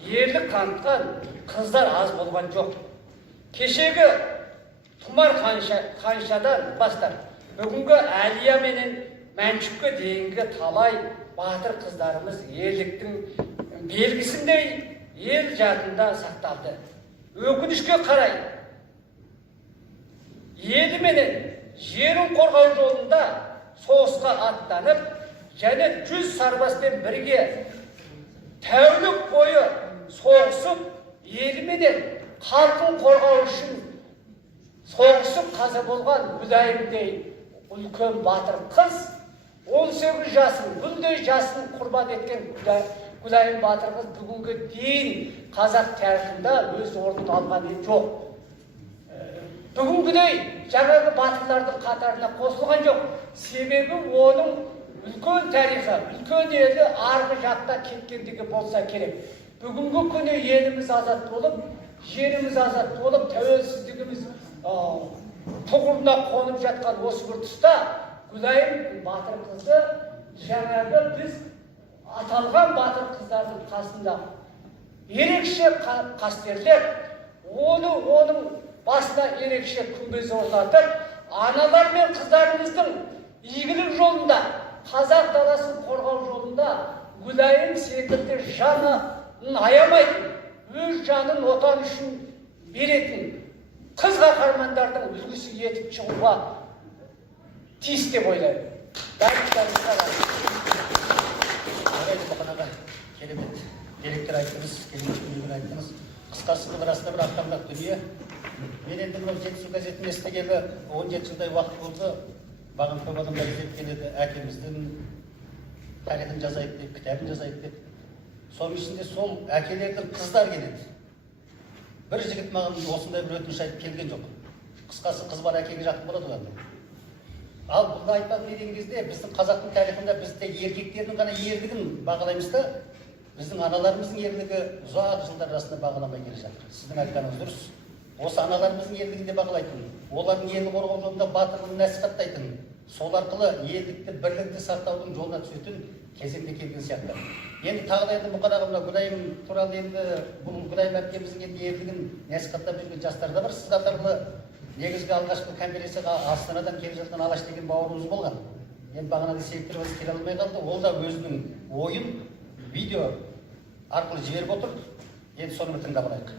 ерлік танытқан қыздар аз болған жоқ. Кешегі Тұмар Қаншадан бастап, бүгінгі Әлия менен Мәншүкке дейінгі талай батыр қыздарымыз ерліктің белгісіндей ел жадында сақталды. Өкінішке қарай, елі менен жерін қорғау жолында соғысқа аттанып, және 100 сарбаспен бірге тәулік бойы соғысып, елі менен халқын қорғау үшін соғысып қаза болған Күлайымдей үлкен батыр қыз, 18 жасын, гүлдей жасын құрбан еткен Күлайым батыр қыз бүгінгі дейін қазақ тарихында өз орнын алған жоқ. Бүгінгідей жаңағы батырлардың қатарына қосылған жоқ. Себебі оның үлкен тарихы, үлкен елі арғы жақта кеткендігі болса керек. Бүгінгі күні еліміз азат болып, жеріміз азат болып, тәуелсіздігіміз тұғырына қонып жатқан осы бір тұста Күлайым батыр қызы жаңағы біз аталған батыр қыздардың қасында ерекше қастерлеп, оның басына ерекше күмбез орнатып, аналар мен қыздарымыздың игілік жолында, қазақ даласын қорғау жолында Күлайым секілді жанын аямайтын, өз жанын отан үшін беретін қыз қаһармандардың үлгісі етіп шығуға тиіс деп ойлаймын. Керемет деректер айттыңыз, керемет дүниелер айттыңыз. Қысқасы бұл расында бір ақтаңдақ дүние. Мен енді мынау жетісу газетін естігелі 17 жылдай уақыт болды. Маған көп адамдар іздеп келеді, әкеміздің тарихын жазайық деп, кітабын жазайық деп. Соның ішінде сол әкелердің қыздар келеді. Бір жігіт маған осындай бір өтініш айтып келген жоқ. қысқасы қыз бар әкеге жақын болады ғой. Ал бұны айтпақ деген кезде біздің қазақтың тарихында біз тек еркектердің ғана ерлігін бағалаймыз да, біздің аналарымыздың ерлігі ұзақ жылдар арасында бағаламай келе жатыр. Сіздің айтқаныңыз дұрыс. Осы аналарымыздың ерлігін де бағалайтын, олардың елді қорғау жолында батырлығын насихаттайтын, сол арқылы елдікті, бірлікті сақтаудың жолына түсетін кезеңде келген сияқты. Енді тағы да енді мұқараға мына Гүлайым туралы енді бұл Гүлайым әпкеміздің енді ерлігін насихаттап жүрген жастар да бар. Сіз қатарлы негізгі алғашқы конференцияға Астанадан келіп жатқан Алаш деген бауырымыз болған. Енді бағана да себептеріміз келе алмай қалды. Ол да өзінің ойын видео арқылы жіберіп отыр. Енді соны тыңдап алайық.